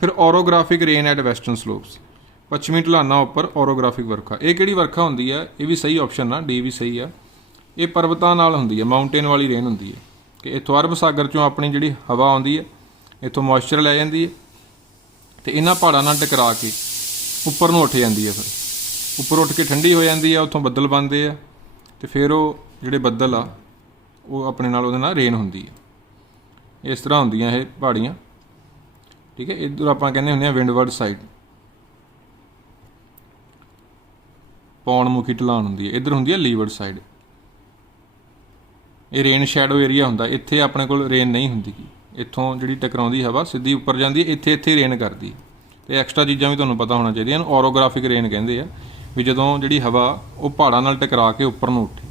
ਫਿਰ ਔਰੋਗ੍ਰਾਫਿਕ ਰੇਨ ਐਟ ਵੈਸਟਰਨ ਸਲੋਪਸ, ਪੱਛਮੀ ਢਲਾਨਾਂ ਉੱਪਰ ਔਰੋਗ੍ਰਾਫਿਕ ਵਰਖਾ। ਇਹ ਕਿਹੜੀ ਵਰਖਾ ਹੁੰਦੀ ਹੈ, ਇਹ ਵੀ ਸਹੀ ਆਪਸ਼ਨ ਆ, ਡੀ ਵੀ ਸਹੀ ਆ। ਇਹ ਪਰਬਤਾਂ ਨਾਲ ਹੁੰਦੀ ਹੈ, ਮਾਊਂਟੇਨ ਵਾਲੀ ਰੇਨ ਹੁੰਦੀ ਹੈ, ਕਿ ਇੱਥੋਂ ਅਰਬ ਸਾਗਰ 'ਚੋਂ ਆਪਣੀ ਜਿਹੜੀ ਹਵਾ ਆਉਂਦੀ ਹੈ, ਇੱਥੋਂ ਮੋਇਸਚਰ ਲੈ ਜਾਂਦੀ ਹੈ, ਅਤੇ ਇਹਨਾਂ ਪਹਾੜਾਂ ਨਾਲ ਟਕਰਾ ਕੇ ਉੱਪਰ ਨੂੰ ਉੱਠ ਜਾਂਦੀ ਹੈ। ਫਿਰ ਉੱਪਰ ਉੱਠ ਕੇ ਠੰਡੀ ਹੋ ਜਾਂਦੀ ਹੈ, ਉੱਥੋਂ ਬੱਦਲ ਬਣਦੇ ਆ, ਅਤੇ ਫਿਰ ਉਹ ਜਿਹੜੇ ਬੱਦਲ ਆ ਉਹ ਆਪਣੇ ਨਾਲ ਉਹਦੇ ਨਾਲ ਰੇਨ ਹੁੰਦੀ ਹੈ। ਇਸ ਤਰ੍ਹਾਂ ਹੁੰਦੀਆਂ ਇਹ ਪਹਾੜੀਆਂ, ਠੀਕ ठीक है। इधर आप कहने ਹੁੰਦੇ ਆ ਵਿੰਡਵਰਡ ਸਾਈਡ, ਪੌਣਮੁਖੀ ਢਲਾਣ ਹੁੰਦੀ ਹੈ। ਇੱਧਰ ਹੁੰਦੀ ਹੈ ਲੀਵਰਡ ਸਾਈਡ। ਇਹ ਰੇਨ ਸ਼ੈਡੋ ਏਰੀਆ ਹੁੰਦਾ। ਇੱਥੇ ਆਪਣੇ ਕੋਲ ਰੇਨ ਨਹੀਂ ਹੁੰਦੀ ਗੀ, ਇੱਥੋਂ ਜਿਹੜੀ ਟਕਰਾਉਂਦੀ ਹਵਾ ਸਿੱਧੀ ਉੱਪਰ ਜਾਂਦੀ ਹੈ, ਇੱਥੇ ਰੇਨ ਕਰਦੀ ਹੈ। ਅਤੇ ਐਕਸਟਰਾ ਚੀਜ਼ਾਂ ਵੀ ਤੁਹਾਨੂੰ ਪਤਾ ਹੋਣਾ ਚਾਹੀਦੀਆਂ। ਔਰੋਗ੍ਰਾਫਿਕ ਰੇਨ ਕਹਿੰਦੇ ਆ ਵੀ ਜਦੋਂ ਜਿਹੜੀ ਹਵਾ ਉਹ ਪਹਾੜਾਂ ਨਾਲ ਟਕਰਾ ਕੇ ਉੱਪਰ ਨੂੰ ਉੱਠੇ,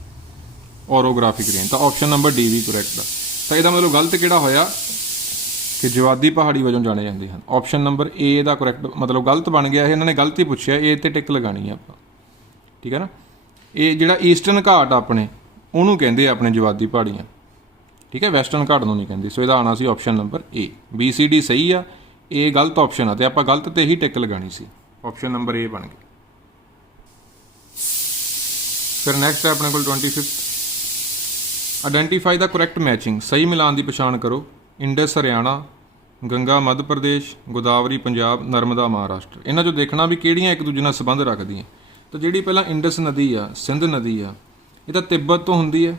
ਔਰੋਗ੍ਰਾਫਿਕ ਰੇਨ। ਤਾਂ ਆਪਸ਼ਨ ਨੰਬਰ ਡੀ ਵੀ ਕਰੈਕਟ ਆ। ਤਾਂ ਇਹਦਾ ਮਤਲਬ ਗਲਤ ਕਿਹੜਾ ਹੋਇਆ ਕਿ ਜਵਾਦੀ ਪਹਾੜੀ ਵਜੋਂ ਜਾਣੇ ਜਾਂਦੇ ਹਨ। ਆਪਸ਼ਨ ਨੰਬਰ ਏ ਦਾ ਕਰੈਕਟ ਮਤਲਬ ਗਲਤ ਬਣ ਗਿਆ। ਇਹਨਾਂ ਨੇ ਗਲਤ ਹੀ ਪੁੱਛਿਆ, ਏ 'ਤੇ ਟਿਕ ਲਗਾਉਣੀ ਆ ਆਪਾਂ, ਠੀਕ ਹੈ ਨਾ। ਇਹ ਜਿਹੜਾ ਈਸਟਰਨ ਘਾਟ ਆਪਣੇ ਉਹਨੂੰ ਕਹਿੰਦੇ ਆ ਆਪਣੇ ਜਵਾਦੀ ਪਹਾੜੀਆਂ, ਠੀਕ ਹੈ, ਵੈਸਟਰਨ ਘਾਟ ਨੂੰ ਨਹੀਂ ਕਹਿੰਦੀ। ਸੋ ਇਹਦਾ ਆਉਣਾ ਸੀ ਆਪਸ਼ਨ ਨੰਬਰ ਏ। ਬੀ ਸੀ ਡੀ ਸਹੀ ਆ, ਏ ਗਲਤ ਆਪਸ਼ਨ ਆ, ਅਤੇ ਆਪਾਂ ਗਲਤ 'ਤੇ ਹੀ ਟਿਕ ਲਗਾਉਣੀ ਸੀ। ਆਪਸ਼ਨ ਨੰਬਰ ਏ ਬਣ ਗਿਆ। ਫਿਰ ਨੈਕਸਟ ਹੈ ਆਪਣੇ ਕੋਲ 25th, ਆਇਡੈਂਟੀਫਾਈ ਦਾ ਕਰੈਕਟ ਮੈਚਿੰਗ। ਸਹੀ ਮਿਲਾਨ ਦੀ ਪਛਾਣ ਕਰੋ। ਇੰਡਸ ਹਰਿਆਣਾ, ਗੰਗਾ ਮੱਧ ਪ੍ਰਦੇਸ਼, ਗੋਦਾਵਰੀ ਪੰਜਾਬ, ਨਰਮਦਾ ਮਹਾਰਾਸ਼ਟਰ। ਇਹਨਾਂ 'ਚੋਂ ਦੇਖਣਾ ਵੀ ਕਿਹੜੀਆਂ ਇੱਕ ਦੂਜੇ ਨਾਲ ਸੰਬੰਧ ਰੱਖਦੀਆਂ। ਤਾਂ ਜਿਹੜੀ ਪਹਿਲਾਂ ਇੰਡਸ ਨਦੀ ਆ, ਸਿੰਧ ਨਦੀ ਆ, ਇਹ ਤਾਂ ਤਿੱਬਤ ਤੋਂ ਹੁੰਦੀ ਹੈ,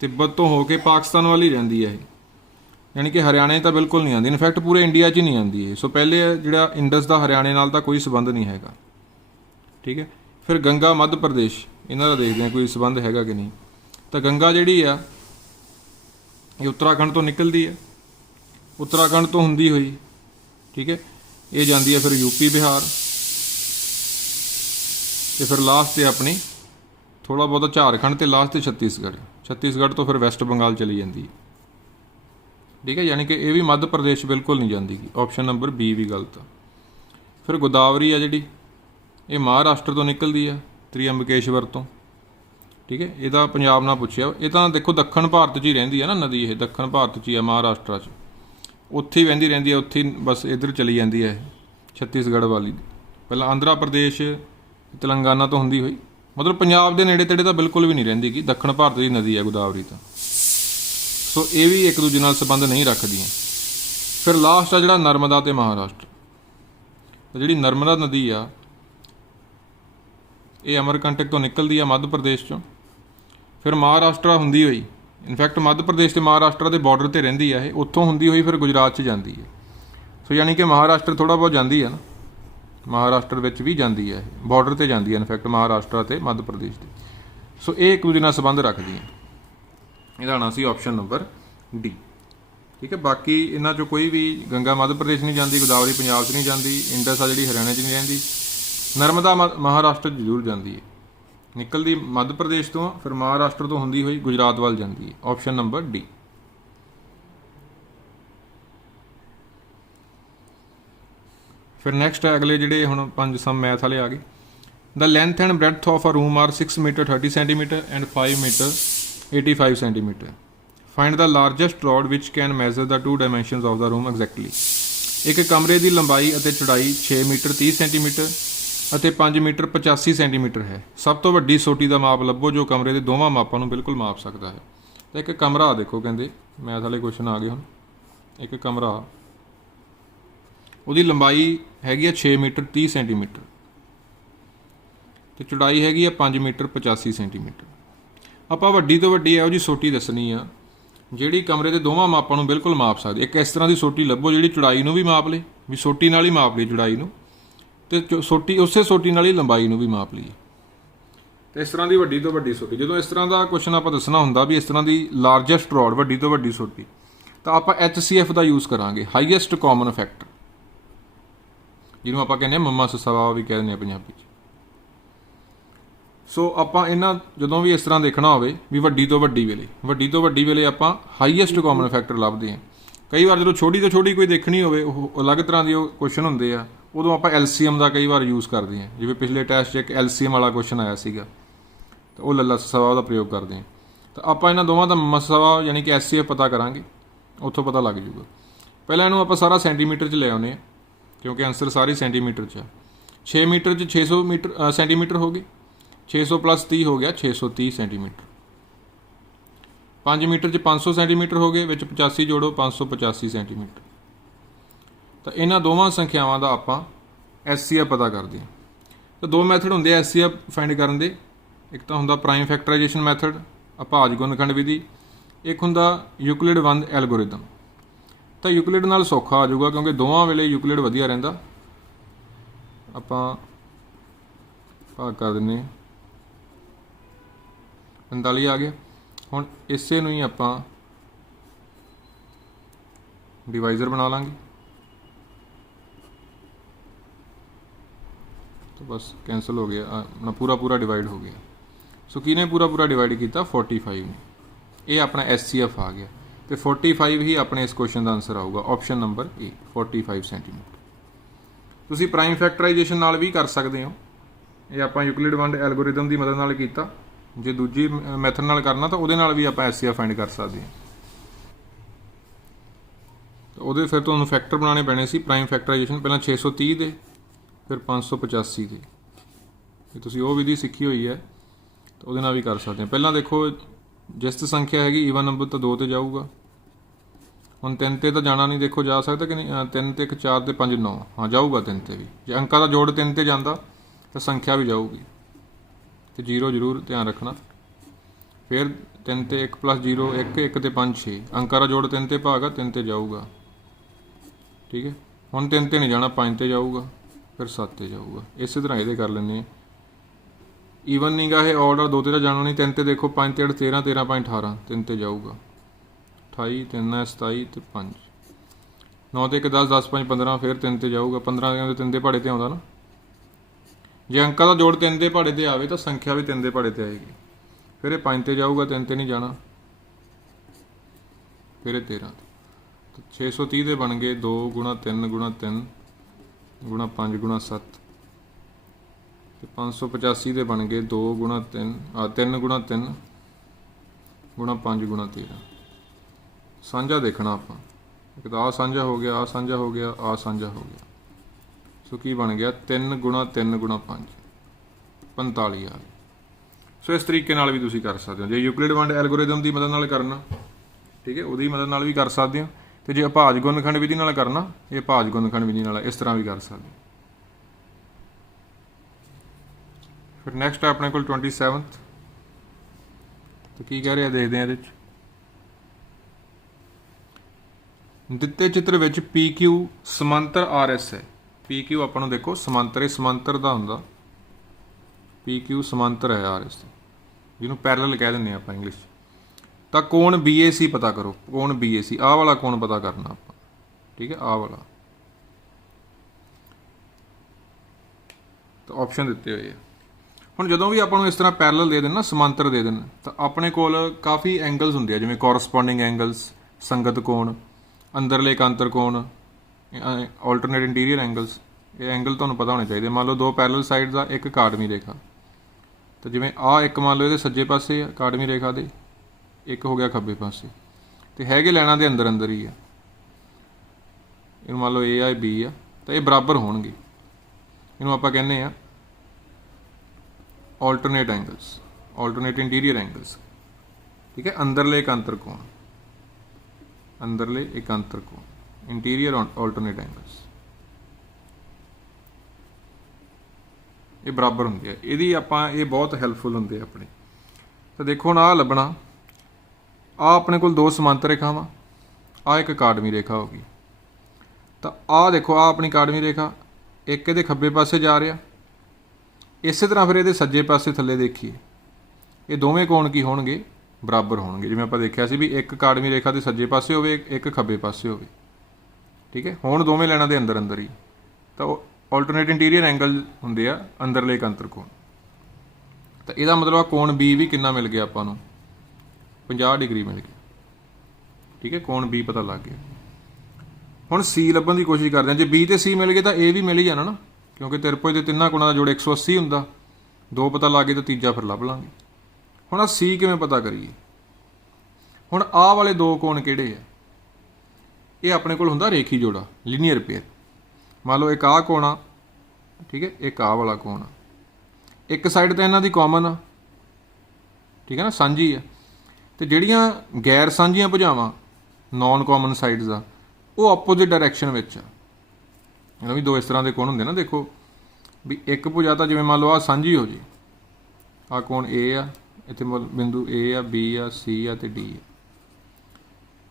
ਤਿੱਬਤ ਤੋਂ ਹੋ ਕੇ ਪਾਕਿਸਤਾਨ ਵੱਲ ਹੀ ਰਹਿੰਦੀ ਹੈ ਇਹ, ਯਾਨੀ ਕਿ ਹਰਿਆਣੇ ਤਾਂ ਬਿਲਕੁਲ ਨਹੀਂ ਆਉਂਦੀ। ਇਨਫੈਕਟ ਪੂਰੇ ਇੰਡੀਆ 'ਚ ਹੀ ਨਹੀਂ ਆਉਂਦੀ ਇਹ। ਸੋ ਪਹਿਲੇ ਜਿਹੜਾ ਇੰਡਸ ਦਾ ਹਰਿਆਣੇ ਨਾਲ ਤਾਂ ਕੋਈ ਸੰਬੰਧ ਨਹੀਂ ਹੈਗਾ, ਠੀਕ ਹੈ। ਫਿਰ ਗੰਗਾ ਮੱਧ ਪ੍ਰਦੇਸ਼, ਇਹਨਾਂ ਦਾ ਦੇਖਦੇ ਹਾਂ ਕੋਈ ਸੰਬੰਧ ਹੈਗਾ ਕਿ ਨਹੀਂ। ਤਾਂ ਗੰਗਾ ਜਿਹੜੀ ਆ ਇਹ ਉੱਤਰਾਖੰਡ ਤੋਂ ਨਿਕਲਦੀ ਹੈ, ਉੱਤਰਾਖੰਡ ਤੋਂ ਹੁੰਦੀ ਹੋਈ, ਠੀਕ ਹੈ। ਇਹ ਜਾਂਦੀ ਹੈ ਫਿਰ ਯੂਪੀ ਬਿਹਾਰ, ਅਤੇ ਫਿਰ ਲਾਸਟ 'ਤੇ ਆਪਣੀ ਥੋੜ੍ਹਾ ਬਹੁਤਾ ਝਾਰਖੰਡ, ਅਤੇ ਲਾਸਟ 'ਤੇ ਛੱਤੀਸਗੜ੍ਹ। ਛੱਤੀਸਗੜ੍ਹ ਤੋਂ ਫਿਰ ਵੈਸਟ ਬੰਗਾਲ ਚਲੀ ਜਾਂਦੀ ਹੈ, ਠੀਕ ਹੈ। ਯਾਨੀ ਕਿ ਇਹ ਵੀ ਮੱਧ ਪ੍ਰਦੇਸ਼ ਬਿਲਕੁਲ ਨਹੀਂ ਜਾਂਦੀ ਗੀ। ਆਪਸ਼ਨ ਨੰਬਰ ਬੀ ਵੀ ਗਲਤ ਆ। ਫਿਰ ਗੋਦਾਵਰੀ ਆ ਜਿਹੜੀ, ਇਹ ਮਹਾਰਾਸ਼ਟਰ ਤੋਂ ਨਿਕਲਦੀ ਆ, ਤ੍ਰਿਅੰਬਕੇਸ਼ਵਰ ਤੋਂ, ਠੀਕ ਹੈ। ਇਹਦਾ ਪੰਜਾਬ ਨਾਲ ਪੁੱਛਿਆ। ਇਹ ਤਾਂ ਦੇਖੋ ਦੱਖਣ ਭਾਰਤ 'ਚ ਹੀ ਰਹਿੰਦੀ ਹੈ ਨਾ ਨਦੀ, ਇਹ ਦੱਖਣ ਭਾਰਤ 'ਚ ਹੀ ਆ, ਮਹਾਰਾਸ਼ਟਰ 'ਚ ਉੱਥੇ ਹੀ ਵਹਿੰਦੀ ਰਹਿੰਦੀ ਹੈ, ਉੱਥੇ ਬਸ ਇੱਧਰ ਚਲੀ ਜਾਂਦੀ ਹੈ ਇਹ ਛੱਤੀਸਗੜ੍ਹ ਵਾਲੀ। ਪਹਿਲਾਂ ਆਂਧਰਾ ਪ੍ਰਦੇਸ਼, ਤੇਲੰਗਾਨਾ ਤੋਂ ਹੁੰਦੀ ਹੋਈ, ਮਤਲਬ ਪੰਜਾਬ ਦੇ ਨੇੜੇ ਤੇੜੇ ਤਾਂ ਬਿਲਕੁਲ ਵੀ ਨਹੀਂ ਰਹਿੰਦੀ ਗੀ। ਦੱਖਣ ਭਾਰਤ ਦੀ ਨਦੀ ਹੈ ਗੋਦਾਵਰੀ ਤਾਂ। ਸੋ ਇਹ ਵੀ ਇੱਕ ਦੂਜੇ ਨਾਲ ਸੰਬੰਧ ਨਹੀਂ ਰੱਖਦੀਆਂ। ਫਿਰ ਲਾਸਟ ਆ ਜਿਹੜਾ ਨਰਮਦਾ ਅਤੇ ਮਹਾਰਾਸ਼ਟਰ। ਤਾਂ ਜਿਹੜੀ ਨਰਮਦਾ ਨਦੀ ਆ ਇਹ ਅਮਰਕੰਟਕ ਤੋਂ ਨਿਕਲਦੀ ਆ ਮੱਧ ਪ੍ਰਦੇਸ਼ 'ਚੋਂ। ਫਿਰ ਮਹਾਰਾਸ਼ਟਰ ਹੁੰਦੀ ਹੋਈ, ਇਨਫੈਕਟ ਮੱਧ ਪ੍ਰਦੇਸ਼ ਅਤੇ ਮਹਾਰਾਸ਼ਟਰ ਦੇ ਬਾਰਡਰ 'ਤੇ ਰਹਿੰਦੀ ਆ ਇਹ, ਉੱਥੋਂ ਹੁੰਦੀ ਹੋਈ ਫਿਰ ਗੁਜਰਾਤ 'ਚ ਜਾਂਦੀ ਹੈ। ਸੋ ਯਾਨੀ ਕਿ ਮਹਾਰਾਸ਼ਟਰ ਥੋੜ੍ਹਾ ਬਹੁਤ ਜਾਂਦੀ ਹੈ ਨਾ, ਮਹਾਰਾਸ਼ਟਰ ਵਿੱਚ ਵੀ ਜਾਂਦੀ ਹੈ ਇਹ, ਬਾਰਡਰ 'ਤੇ ਜਾਂਦੀ ਹੈ ਇਨਫੈਕਟ ਮਹਾਰਾਸ਼ਟਰ ਅਤੇ ਮੱਧ ਪ੍ਰਦੇਸ਼ ਦੇ। ਸੋ ਇਹ ਇੱਕ ਦੂਜੇ ਨਾਲ ਸੰਬੰਧ ਰੱਖਦੀਆਂ। ਇਹਦਾ ਆਉਣਾ ਸੀ ਆਪਸ਼ਨ ਨੰਬਰ ਡੀ, ਠੀਕ ਹੈ। ਬਾਕੀ ਇਹਨਾਂ 'ਚੋਂ ਕੋਈ ਵੀ ਗੰਗਾ ਮੱਧ ਪ੍ਰਦੇਸ਼ ਨਹੀਂ ਜਾਂਦੀ, ਗੋਦਾਵਰੀ ਪੰਜਾਬ 'ਚ ਨਹੀਂ ਜਾਂਦੀ, ਇੰਡਸ ਆ ਜਿਹੜੀ ਹਰਿਆਣਾ 'ਚ ਨਹੀਂ ਰਹਿੰਦੀ, ਨਰਮਦਾ ਮਹਾਰਾਸ਼ਟਰ 'ਚ ਜ਼ਰੂਰ ਜਾਂਦੀ ਹੈ, ਨਿਕਲਦੀ ਮੱਧ ਪ੍ਰਦੇਸ਼ ਤੋਂ, ਫਿਰ ਮਹਾਰਾਸ਼ਟਰ ਤੋਂ ਹੁੰਦੀ ਹੋਈ ਗੁਜਰਾਤ ਵੱਲ ਜਾਂਦੀ ਹੈ। Option number D. ਫਿਰ ਨੈਕਸਟ ਹੈ ਅਗਲੇ ਜਿਹੜੇ ਹੁਣ 5 ਸਮ ਮੈਥ ਵਾਲੇ ਆ ਗਏ। The length and breadth of a room are 6 metre 30 centimetre and 5 metre 85 centimetre. Find the largest rod which can measure the 2 dimensions of the room exactly. ਇੱਕ ਕਮਰੇ ਦੀ ਲੰਬਾਈ ਅਤੇ ਚੌੜਾਈ 6 ਮੀਟਰ 30 ਸੈਂਟੀਮੀਟਰ ਅਤੇ 5 ਮੀਟਰ 85 ਸੈਂਟੀਮੀਟਰ ਹੈ। ਸਭ ਤੋਂ ਵੱਡੀ ਸੋਟੀ ਦਾ ਮਾਪ ਲੱਭੋ ਜੋ ਕਮਰੇ ਦੇ ਦੋਵਾਂ ਮਾਪਾਂ ਨੂੰ ਬਿਲਕੁਲ ਮਾਪ ਸਕਦਾ ਹੈ। ਤਾਂ ਇੱਕ ਕਮਰਾ ਦੇਖੋ, ਕਹਿੰਦੇ ਮੈਥ ਵਾਲੇ ਕੁਐਸਚਨ ਆ ਗਏ ਹੁਣ। ਇੱਕ ਕਮਰਾ, ਉਹਦੀ ਲੰਬਾਈ ਹੈਗੀ ਆ 6 ਮੀਟਰ 30 ਸੈਂਟੀਮੀਟਰ ਅਤੇ ਚੌੜਾਈ ਹੈਗੀ ਆ 5 ਮੀਟਰ 85 ਸੈਂਟੀਮੀਟਰ। ਆਪਾਂ ਵੱਡੀ ਤੋਂ ਵੱਡੀ ਇਹੋ ਜਿਹੀ ਸੋਟੀ ਦੱਸਣੀ ਆ ਜਿਹੜੀ ਕਮਰੇ ਦੇ ਦੋਵਾਂ ਮਾਪਾਂ ਨੂੰ ਬਿਲਕੁਲ ਮਾਪ ਸਕਦੀ। ਇੱਕ ਇਸ ਤਰ੍ਹਾਂ ਦੀ ਸੋਟੀ ਲੱਭੋ ਜਿਹੜੀ ਚੌੜਾਈ ਨੂੰ ਵੀ ਮਾਪ ਲੇ, ਵੀ ਸੋਟੀ ਨਾਲ ਹੀ ਮਾਪ ਲਈ ਚੌੜਾਈ ਨੂੰ, ਅਤੇ ਸੋਟੀ ਉਸੇ ਸੋਟੀ ਨਾਲ ਹੀ ਲੰਬਾਈ ਨੂੰ ਵੀ ਮਾਪ ਲਈਏ। ਅਤੇ ਇਸ ਤਰ੍ਹਾਂ ਦੀ ਵੱਡੀ ਤੋਂ ਵੱਡੀ ਸੋਟੀ, ਜਦੋਂ ਇਸ ਤਰ੍ਹਾਂ ਦਾ ਕੁਐਸਚਨ ਆਪਾਂ ਦੱਸਣਾ ਹੁੰਦਾ ਵੀ ਇਸ ਤਰ੍ਹਾਂ ਦੀ ਲਾਰਜੈਸਟ ਰੋਡ, ਵੱਡੀ ਤੋਂ ਵੱਡੀ ਸੋਟੀ, ਤਾਂ ਆਪਾਂ HCF ਦਾ ਯੂਜ਼ ਕਰਾਂਗੇ, ਹਾਈਐਸਟ ਕਾਮਨ ਫੈਕਟਰ, ਜਿਹਨੂੰ ਆਪਾਂ ਕਹਿੰਦੇ ਹਾਂ ਮੰਮਾ ਸੱਸਾ ਵੀ ਕਹਿ ਦਿੰਦੇ ਹਾਂ ਪੰਜਾਬੀ 'ਚ। ਸੋ ਆਪਾਂ ਇਹਨਾਂ ਜਦੋਂ ਵੀ ਇਸ ਤਰ੍ਹਾਂ ਦੇਖਣਾ ਹੋਵੇ ਵੀ ਵੱਡੀ ਤੋਂ ਵੱਡੀ ਵੇਲੇ ਆਪਾਂ ਹਾਈਐਸਟ ਕਾਮਨ ਫੈਕਟਰ ਲੱਭਦੇ ਹਾਂ। ਕਈ ਵਾਰ ਜਦੋਂ ਛੋਟੀ ਤੋਂ ਛੋਟੀ ਕੋਈ ਦੇਖਣੀ ਹੋਵੇ, ਉਹ ਅਲੱਗ ਤਰ੍ਹਾਂ ਦੇ ਉਹ ਕੁਐਸਚਨ ਹੁੰਦੇ ਆ, ਉਦੋਂ ਆਪਾਂ LCM ਦਾ ਕਈ ਵਾਰ ਯੂਜ਼ ਕਰਦੇ ਹਾਂ। ਜਿਵੇਂ ਪਿਛਲੇ ਟੈਸਟ 'ਚ ਇੱਕ LCM ਵਾਲਾ ਕੁਐਸਚਨ ਆਇਆ ਸੀਗਾ, ਤਾਂ ਉਹ ਲੱਲਾ ਸੱਸਾ ਦਾ ਪ੍ਰਯੋਗ ਕਰਦੇ ਹਾਂ। ਤਾਂ ਆਪਾਂ ਇਹਨਾਂ ਦੋਵਾਂ ਦਾ ਮੰਮਾ ਸੱਸਾ ਯਾਨੀ ਕਿ HCF ਪਤਾ ਕਰਾਂਗੇ, ਉੱਥੋਂ ਪਤਾ ਲੱਗ ਜੂਗਾ। ਪਹਿਲਾਂ ਇਹਨੂੰ ਆਪਾਂ ਸਾਰਾ ਸੈਂਟੀਮੀਟਰ 'ਚ ਲੈ ਆਉਂਦੇ ਹਾਂ, ਕਿਉਂਕਿ ਆਨਸਰ ਸਾਰੇ ਸੈਂਟੀਮੀਟਰ 'ਚ ਆ। 6 ਮੀਟਰ 'ਚ 600 ਸੈਂਟੀਮੀਟਰ ਹੋ ਗਏ, 600 + 30 ਹੋ ਗਿਆ 630 ਸੈਂਟੀਮੀਟਰ। 5 ਮੀਟਰ 'ਚ 500 ਸੈਂਟੀਮੀਟਰ ਹੋ ਗਏ, ਵਿੱਚ 85 ਜੋੜੋ 585 ਸੈਂਟੀਮੀਟਰ। ਤਾਂ ਇਹਨਾਂ ਦੋਵਾਂ ਸੰਖਿਆਵਾਂ ਦਾ ਆਪਾਂ HCF ਪਤਾ ਕਰਦੇ ਹਾਂ। ਤਾਂ ਦੋ ਮੈਥਡ ਹੁੰਦੇ ਆ HCF ਫਾਈਂਡ ਕਰਨ ਦੇ। ਇੱਕ ਤਾਂ ਹੁੰਦਾ ਪ੍ਰਾਈਮ ਫੈਕਟਰਾਈਜੇਸ਼ਨ ਮੈਥਡ, ਅਭਾਜ ਗੁਣਨਖੰਡ ਵਿਧੀ। ਇੱਕ ਹੁੰਦਾ ਯੂਕਲਿਡ 1 ਐਲਗੋਰਿਦਮ। ਤਾਂ ਯੂਕਲਿਡ ਨਾਲ ਸੌਖਾ ਆ ਜਾਊਗਾ, ਕਿਉਂਕਿ ਦੋਵਾਂ ਵੇਲੇ ਯੂਕਲਿਡ ਵਧੀਆ ਰਹਿੰਦਾ। ਆਪਾਂ ਭਾਗ ਕਰ ਦਿੰਦੇ 45 ਆ ਗਿਆ। ਹੁਣ ਇਸੇ ਨੂੰ ਹੀ ਆਪਾਂ डिवाइज़र बना लांगे, तो बस कैंसल हो गया अपना पूरा पूरा डिवाइड हो गया। सो किने पूरा पूरा डिवाइड किया 45 ने, ये अपना SCF आ गया। तो 45 ही अपने इस क्वेश्चन का आंसर आऊगा, ऑप्शन नंबर ए 45 सेंटीमीटर। तुसी प्राइम फैक्टराइजेशन नाल भी कर सकते हो, ये आप यूक्लिड वंड एल्गोरिदम की मदद नाल कीता। जे दूजी मैथड नाल करना तो उहदे नाल भी आप SCF फाइंड कर सकते हैं। तो ਉਹਦੇ ਫਿਰ ਤੁਹਾਨੂੰ ਫੈਕਟਰ ਬਣਾਉਣੇ ਪੈਣੇ ਸੀ ਪ੍ਰਾਈਮ ਫੈਕਟਰਾਈਜੇਸ਼ਨ, ਪਹਿਲਾਂ 630 ਦੇ ਫਿਰ 585 ਦੇ। ਇਹ ਤੁਸੀਂ ਉਹ ਵਿਧੀ ਸਿੱਖੀ ਹੋਈ ਹੈ ਤਾਂ ਉਹਦੇ ਨਾਲ ਵੀ ਕਰ ਸਕਦੇ ਹਾਂ। ਪਹਿਲਾਂ ਦੇਖੋ ਜਿਸਤ ਸੰਖਿਆ ਹੈਗੀ ਈਵਨ ਨੰਬਰ ਤਾਂ 2 ਤੇ ਜਾਊਗਾ। ਹੁਣ 3 ਤੇ ਤਾਂ ਜਾਣਾ ਨਹੀਂ, ਦੇਖੋ ਜਾ ਸਕਦਾ ਕਿ ਨਹੀਂ। 3 ਤੇ 1 4 ਤੇ 5 9, ਹਾਂ ਜਾਊਗਾ 3 ਤੇ ਵੀ। ਜੇ ਅੰਕਾਂ ਦਾ ਜੋੜ 3 ਤੇ ਜਾਂਦਾ ਤਾਂ ਸੰਖਿਆ ਵੀ ਜਾਊਗੀ, ਤੇ 0 ਜ਼ਰੂਰ ਧਿਆਨ ਰੱਖਣਾ। ਫਿਰ 3 ਤੇ 1 + 0 1, 1 ਤੇ 5 6, ਅੰਕਾਂ ਦਾ ਜੋੜ 3 ਤੇ ਭਾਗ ਆ 3 ਤੇ ਜਾਊਗਾ। ठीक है, ਹੁਣ 3 ਤੇ नहीं जाना, 5 ਤੇ जाऊगा, फिर 7 ਤੇ जाऊगा। इस तरह ये कर लेने। ईवन नहीं गा, ऑड और 2 ਤੇ जाना नहीं। 3 ਤੇ देखो 5 ਤੇ 8 13, 13.18 3 ਤੇ जाऊगा। 28 3 27 ਤੇ 5, 9 ਤੇ 1 10 10 5 15, फिर 3 ਤੇ जाऊगा। 15 3 ਦੇ ਪਹਾੜੇ ਤੇ ਆਉਂਦਾ ਨਾ। ਜੇ ਅੰਕਾਂ ਦਾ ਜੋੜ 3 ਦੇ ਪਹਾੜੇ ਤੇ ਆਵੇ ਤਾਂ ਸੰਖਿਆ ਵੀ 3 ਦੇ ਪਹਾੜੇ ਤੇ ਆਏਗੀ। फिर 5 ਤੇ जाऊगा, 3 ਤੇ नहीं जाना, फिर 13। 630 ਦੇ ਬਣ ਗਏ 2 × 3 × 3 × 5 × 7, ਤੇ 585 ਦੇ ਬਣ ਗਏ 2 × 3 3 × 3 × 5 × 13। ਸਾਂਝਾ ਦੇਖਣਾ ਆਪਾਂ, ਇੱਕ ਤਾਂ ਆ ਸਾਂਝਾ ਹੋ ਗਿਆ, ਆ ਸਾਂਝਾ ਹੋ ਗਿਆ, ਆ ਸਾਂਝਾ ਹੋ ਗਿਆ। ਸੋ ਕੀ ਬਣ ਗਿਆ 3 × 3 × 5 45 ਆ ਗਿਆ। ਸੋ ਇਸ ਤਰੀਕੇ ਨਾਲ ਵੀ ਤੁਸੀਂ ਕਰ ਸਕਦੇ ਹੋ। ਜੇ ਯੂਕਲਿਡ ਵੰਡ ਐਲਗੋਰਿਦਮ ਦੀ ਮਦਦ ਨਾਲ ਕਰਨਾ, ਠੀਕ ਹੈ, ਉਹਦੀ ਮਦਦ ਨਾਲ ਵੀ ਕਰ ਸਕਦੇ ਹੋ। ਤੇ ਜੇ ਭਾਜ ਗੁਣਨਖੰਡ ਵਿਧੀ ਨਾਲ ਕਰਨਾ, ਇਹ ਭਾਜ ਗੁਣਨਖੰਡ ਵਿਧੀ ਨਾਲ ਇਸ ਤਰ੍ਹਾਂ ਵੀ ਕਰ ਸਕਦੇ। ਫਿਰ ਨੈਕਸਟ ਹੈ ਆਪਣੇ ਕੋਲ 27th। ਤੇ ਕੀ ਕਹਿ ਰਿਹਾ ਦੇਖਦੇ ਹਾਂ ਇਹਦੇ ਚ। ਦਿੱਤੇ ਚਿੱਤਰ ਵਿੱਚ PQ ਸਮਾਂਤਰ RS ਹੈ। PQ ਆਪਾਂ ਨੂੰ ਦੇਖੋ ਸਮਾਂਤਰ, ਇਹ ਸਮਾਂਤਰ ਦਾ ਹੁੰਦਾ। PQ ਸਮਾਂਤਰ ਹੈ RS, ਜਿਹਨੂੰ ਪੈਰਲਲ ਕਹਿ ਦਿੰਦੇ ਆਪਾਂ ਇੰਗਲਿਸ਼ 'ਚ। ਤਾਂ ਕੋਣ BAC ਪਤਾ ਕਰੋ। ਕੋਣ BAC, ਆਹ ਵਾਲਾ ਕੋਣ ਪਤਾ ਕਰਨਾ ਆਪਾਂ, ਠੀਕ ਹੈ, ਆਹ ਵਾਲਾ। ਤਾਂ ਆਪਸ਼ਨ ਦਿੱਤੇ ਹੋਏ ਆ। ਹੁਣ ਜਦੋਂ ਵੀ ਆਪਾਂ ਨੂੰ ਇਸ ਤਰ੍ਹਾਂ ਪੈਰਲਲ ਦੇ ਦੇਣ ਨਾ, ਸਮਾਂਤਰ ਦੇ ਦੇਣ, ਤਾਂ ਆਪਣੇ ਕੋਲ ਕਾਫੀ ਐਂਗਲਸ ਹੁੰਦੇ ਆ, ਜਿਵੇਂ ਕੋਰਸਪੋਂਡਿੰਗ ਐਂਗਲਸ, ਸੰਗਤ ਕੋਣ, ਅੰਦਰਲੇ ਇਕਾਂਤਰ ਕੋਣ, ਆਲਟਰਨੇਟ ਇੰਟੀਰੀਅਰ ਐਂਗਲਸ। ਇਹ ਐਂਗਲ ਤੁਹਾਨੂੰ ਪਤਾ ਹੋਣੇ ਚਾਹੀਦੇ। ਮੰਨ ਲਓ ਦੋ ਪੈਰਲਲ ਸਾਈਡਸ ਦਾ, ਇੱਕ ਕਾਟਵੀਂ ਰੇਖਾ। ਤਾਂ ਜਿਵੇਂ ਆਹ ਇੱਕ ਮੰਨ ਲਓ ਇਹਦੇ ਸੱਜੇ ਪਾਸੇ ਆ ਕਾਟਵੀਂ ਰੇਖਾ ਦੇ, ਇੱਕ ਹੋ ਗਿਆ ਖੱਬੇ ਪਾਸੇ, ਤੇ ਹੈਗੇ ਲੈਣਾ ਦੇ ਅੰਦਰ ਅੰਦਰ ਹੀ ਆ। ਇਹਨੂੰ ਮੰਨ ਲਓ A ਆ, B ਆ, ਤਾਂ ਇਹ ਬਰਾਬਰ ਹੋਣਗੇ। ਇਹਨੂੰ ਆਪਾਂ ਕਹਿੰਦੇ ਆ alternate angles, alternate interior angles, ਠੀਕ ਹੈ। ਅੰਦਰਲੇ ਇਕਾਂਤਰ ਕੋਣ, ਅੰਦਰਲੇ ਇਕਾਂਤਰ ਕੋਣ, ਇੰਟੀਰੀਅਰ ਆਲਟਰਨੇਟ ਐਂਗਲਸ, ਇਹ ਬਰਾਬਰ ਹੁੰਦੇ ਆ। ਇਹਦੀ ਆਪਾਂ ਇਹ ਬਹੁਤ ਹੈਲਪਫੁਲ ਹੁੰਦੇ ਆ ਆਪਣੇ। ਤਾਂ ਦੇਖੋ ਹੁਣ ਆਹ ਲੱਭਣਾ, ਆ ਆਪਣੇ ਕੋਲ ਦੋ ਸਮਾਂਤਰ ਰੇਖਾਵਾਂ, ਆ ਇੱਕ ਕਾਟਵੀਂ ਰੇਖਾ ਹੋ ਗਈ। ਤਾਂ ਆਹ ਦੇਖੋ, ਆ ਆਪਣੀ ਕਾਟਵੀਂ ਰੇਖਾ, ਇੱਕ ਇਹਦੇ ਖੱਬੇ ਪਾਸੇ ਜਾ ਰਿਹਾ। ਇਸੇ ਤਰ੍ਹਾਂ ਫਿਰ ਇਹਦੇ ਸੱਜੇ ਪਾਸੇ ਥੱਲੇ ਦੇਖੀਏ, ਇਹ ਦੋਵੇਂ ਕੋਣ ਕੀ ਹੋਣਗੇ, ਬਰਾਬਰ ਹੋਣਗੇ। ਜਿਵੇਂ ਆਪਾਂ ਦੇਖਿਆ ਸੀ ਵੀ ਇੱਕ ਕਾਟਵੀਂ ਰੇਖਾ ਦੇ ਸੱਜੇ ਪਾਸੇ ਹੋਵੇ, ਇੱਕ ਖੱਬੇ ਪਾਸੇ ਹੋਵੇ, ਠੀਕ ਹੈ। ਹੁਣ ਦੋਵੇਂ ਲੈਣਾ ਦੇ ਅੰਦਰ ਅੰਦਰ ਹੀ, ਤਾਂ ਉਹ ਆਲਟਰਨੇਟ ਇੰਟੀਰੀਅਰ ਐਂਗਲ ਹੁੰਦੇ ਆ, ਅੰਦਰਲੇ ਇਕਾਂਤਰ ਕੋਣ। ਤਾਂ ਇਹਦਾ ਮਤਲਬ ਆ ਕੋਣ B ਵੀ ਕਿੰਨਾ ਮਿਲ ਗਿਆ ਆਪਾਂ ਨੂੰ, 50 ਡਿਗਰੀ ਮਿਲ ਗਿਆ, ਠੀਕ ਹੈ। ਕੋਣ B ਪਤਾ ਲੱਗ ਗਿਆ। ਹੁਣ C ਲੱਭਣ ਦੀ ਕੋਸ਼ਿਸ਼ ਕਰਦੇ ਹਾਂ। ਜੇ B ਤੇ C ਮਿਲ ਗਏ ਤਾਂ A ਵੀ ਮਿਲ ਹੀ ਜਾਣਾ ਨਾ, ਕਿਉਂਕਿ ਤਿਰਭੁਜ ਦੇ ਤਿੰਨਾਂ ਕੋਣਾਂ ਦਾ ਜੋੜ 180 ਹੁੰਦਾ। ਦੋ ਪਤਾ ਲੱਗ ਗਏ ਤਾਂ ਤੀਜਾ ਫਿਰ ਲੱਭ ਲਾਂਗੇ। ਹੁਣ ਆ C ਕਿਵੇਂ ਪਤਾ ਕਰੀਏ। ਹੁਣ ਆਹ ਵਾਲੇ ਦੋ ਕੋਣ ਕਿਹੜੇ ਆ, ਇਹ ਆਪਣੇ ਕੋਲ ਹੁੰਦਾ ਰੇਖੀ ਜੋੜਾ, ਲੀਨੀਅਰ ਪੇਅਰ। ਮੰਨ ਲਓ ਇੱਕ ਆਹ ਕੋਣ ਆ, ਠੀਕ ਹੈ, ਇੱਕ ਆਹ ਵਾਲਾ ਕੋਣ ਆ। ਇੱਕ ਸਾਈਡ ਤਾਂ ਇਹਨਾਂ ਦੀ ਕਾਮਨ ਆ, ਠੀਕ ਹੈ ਨਾ, ਸਾਂਝੀ ਆ। ਤੇ ਜਿਹੜੀਆਂ ਗੈਰ ਸਾਂਝੀਆਂ ਭੁਜਾਵਾਂ, ਨੌਨ ਕਾਮਨ ਸਾਈਡਸ ਆ, ਉਹ ਆਪੋਜ਼ਿਟ ਡਾਇਰੈਕਸ਼ਨ ਵਿੱਚ ਆ। ਇਹਨਾਂ ਵੀ ਦੋ ਇਸ ਤਰ੍ਹਾਂ ਦੇ ਕੋਣ ਹੁੰਦੇ ਨਾ, ਦੇਖੋ ਵੀ ਇੱਕ ਭੁਜਾ ਤਾਂ ਜਿਵੇਂ ਮੰਨ ਲਓ ਆਹ ਸਾਂਝੀ ਹੋ ਜੇ, ਆਹ ਕੋਣ A ਆ, ਇੱਥੇ ਬਿੰਦੂ A ਆ, B ਆ, C ਆ ਤੇ D ਆ।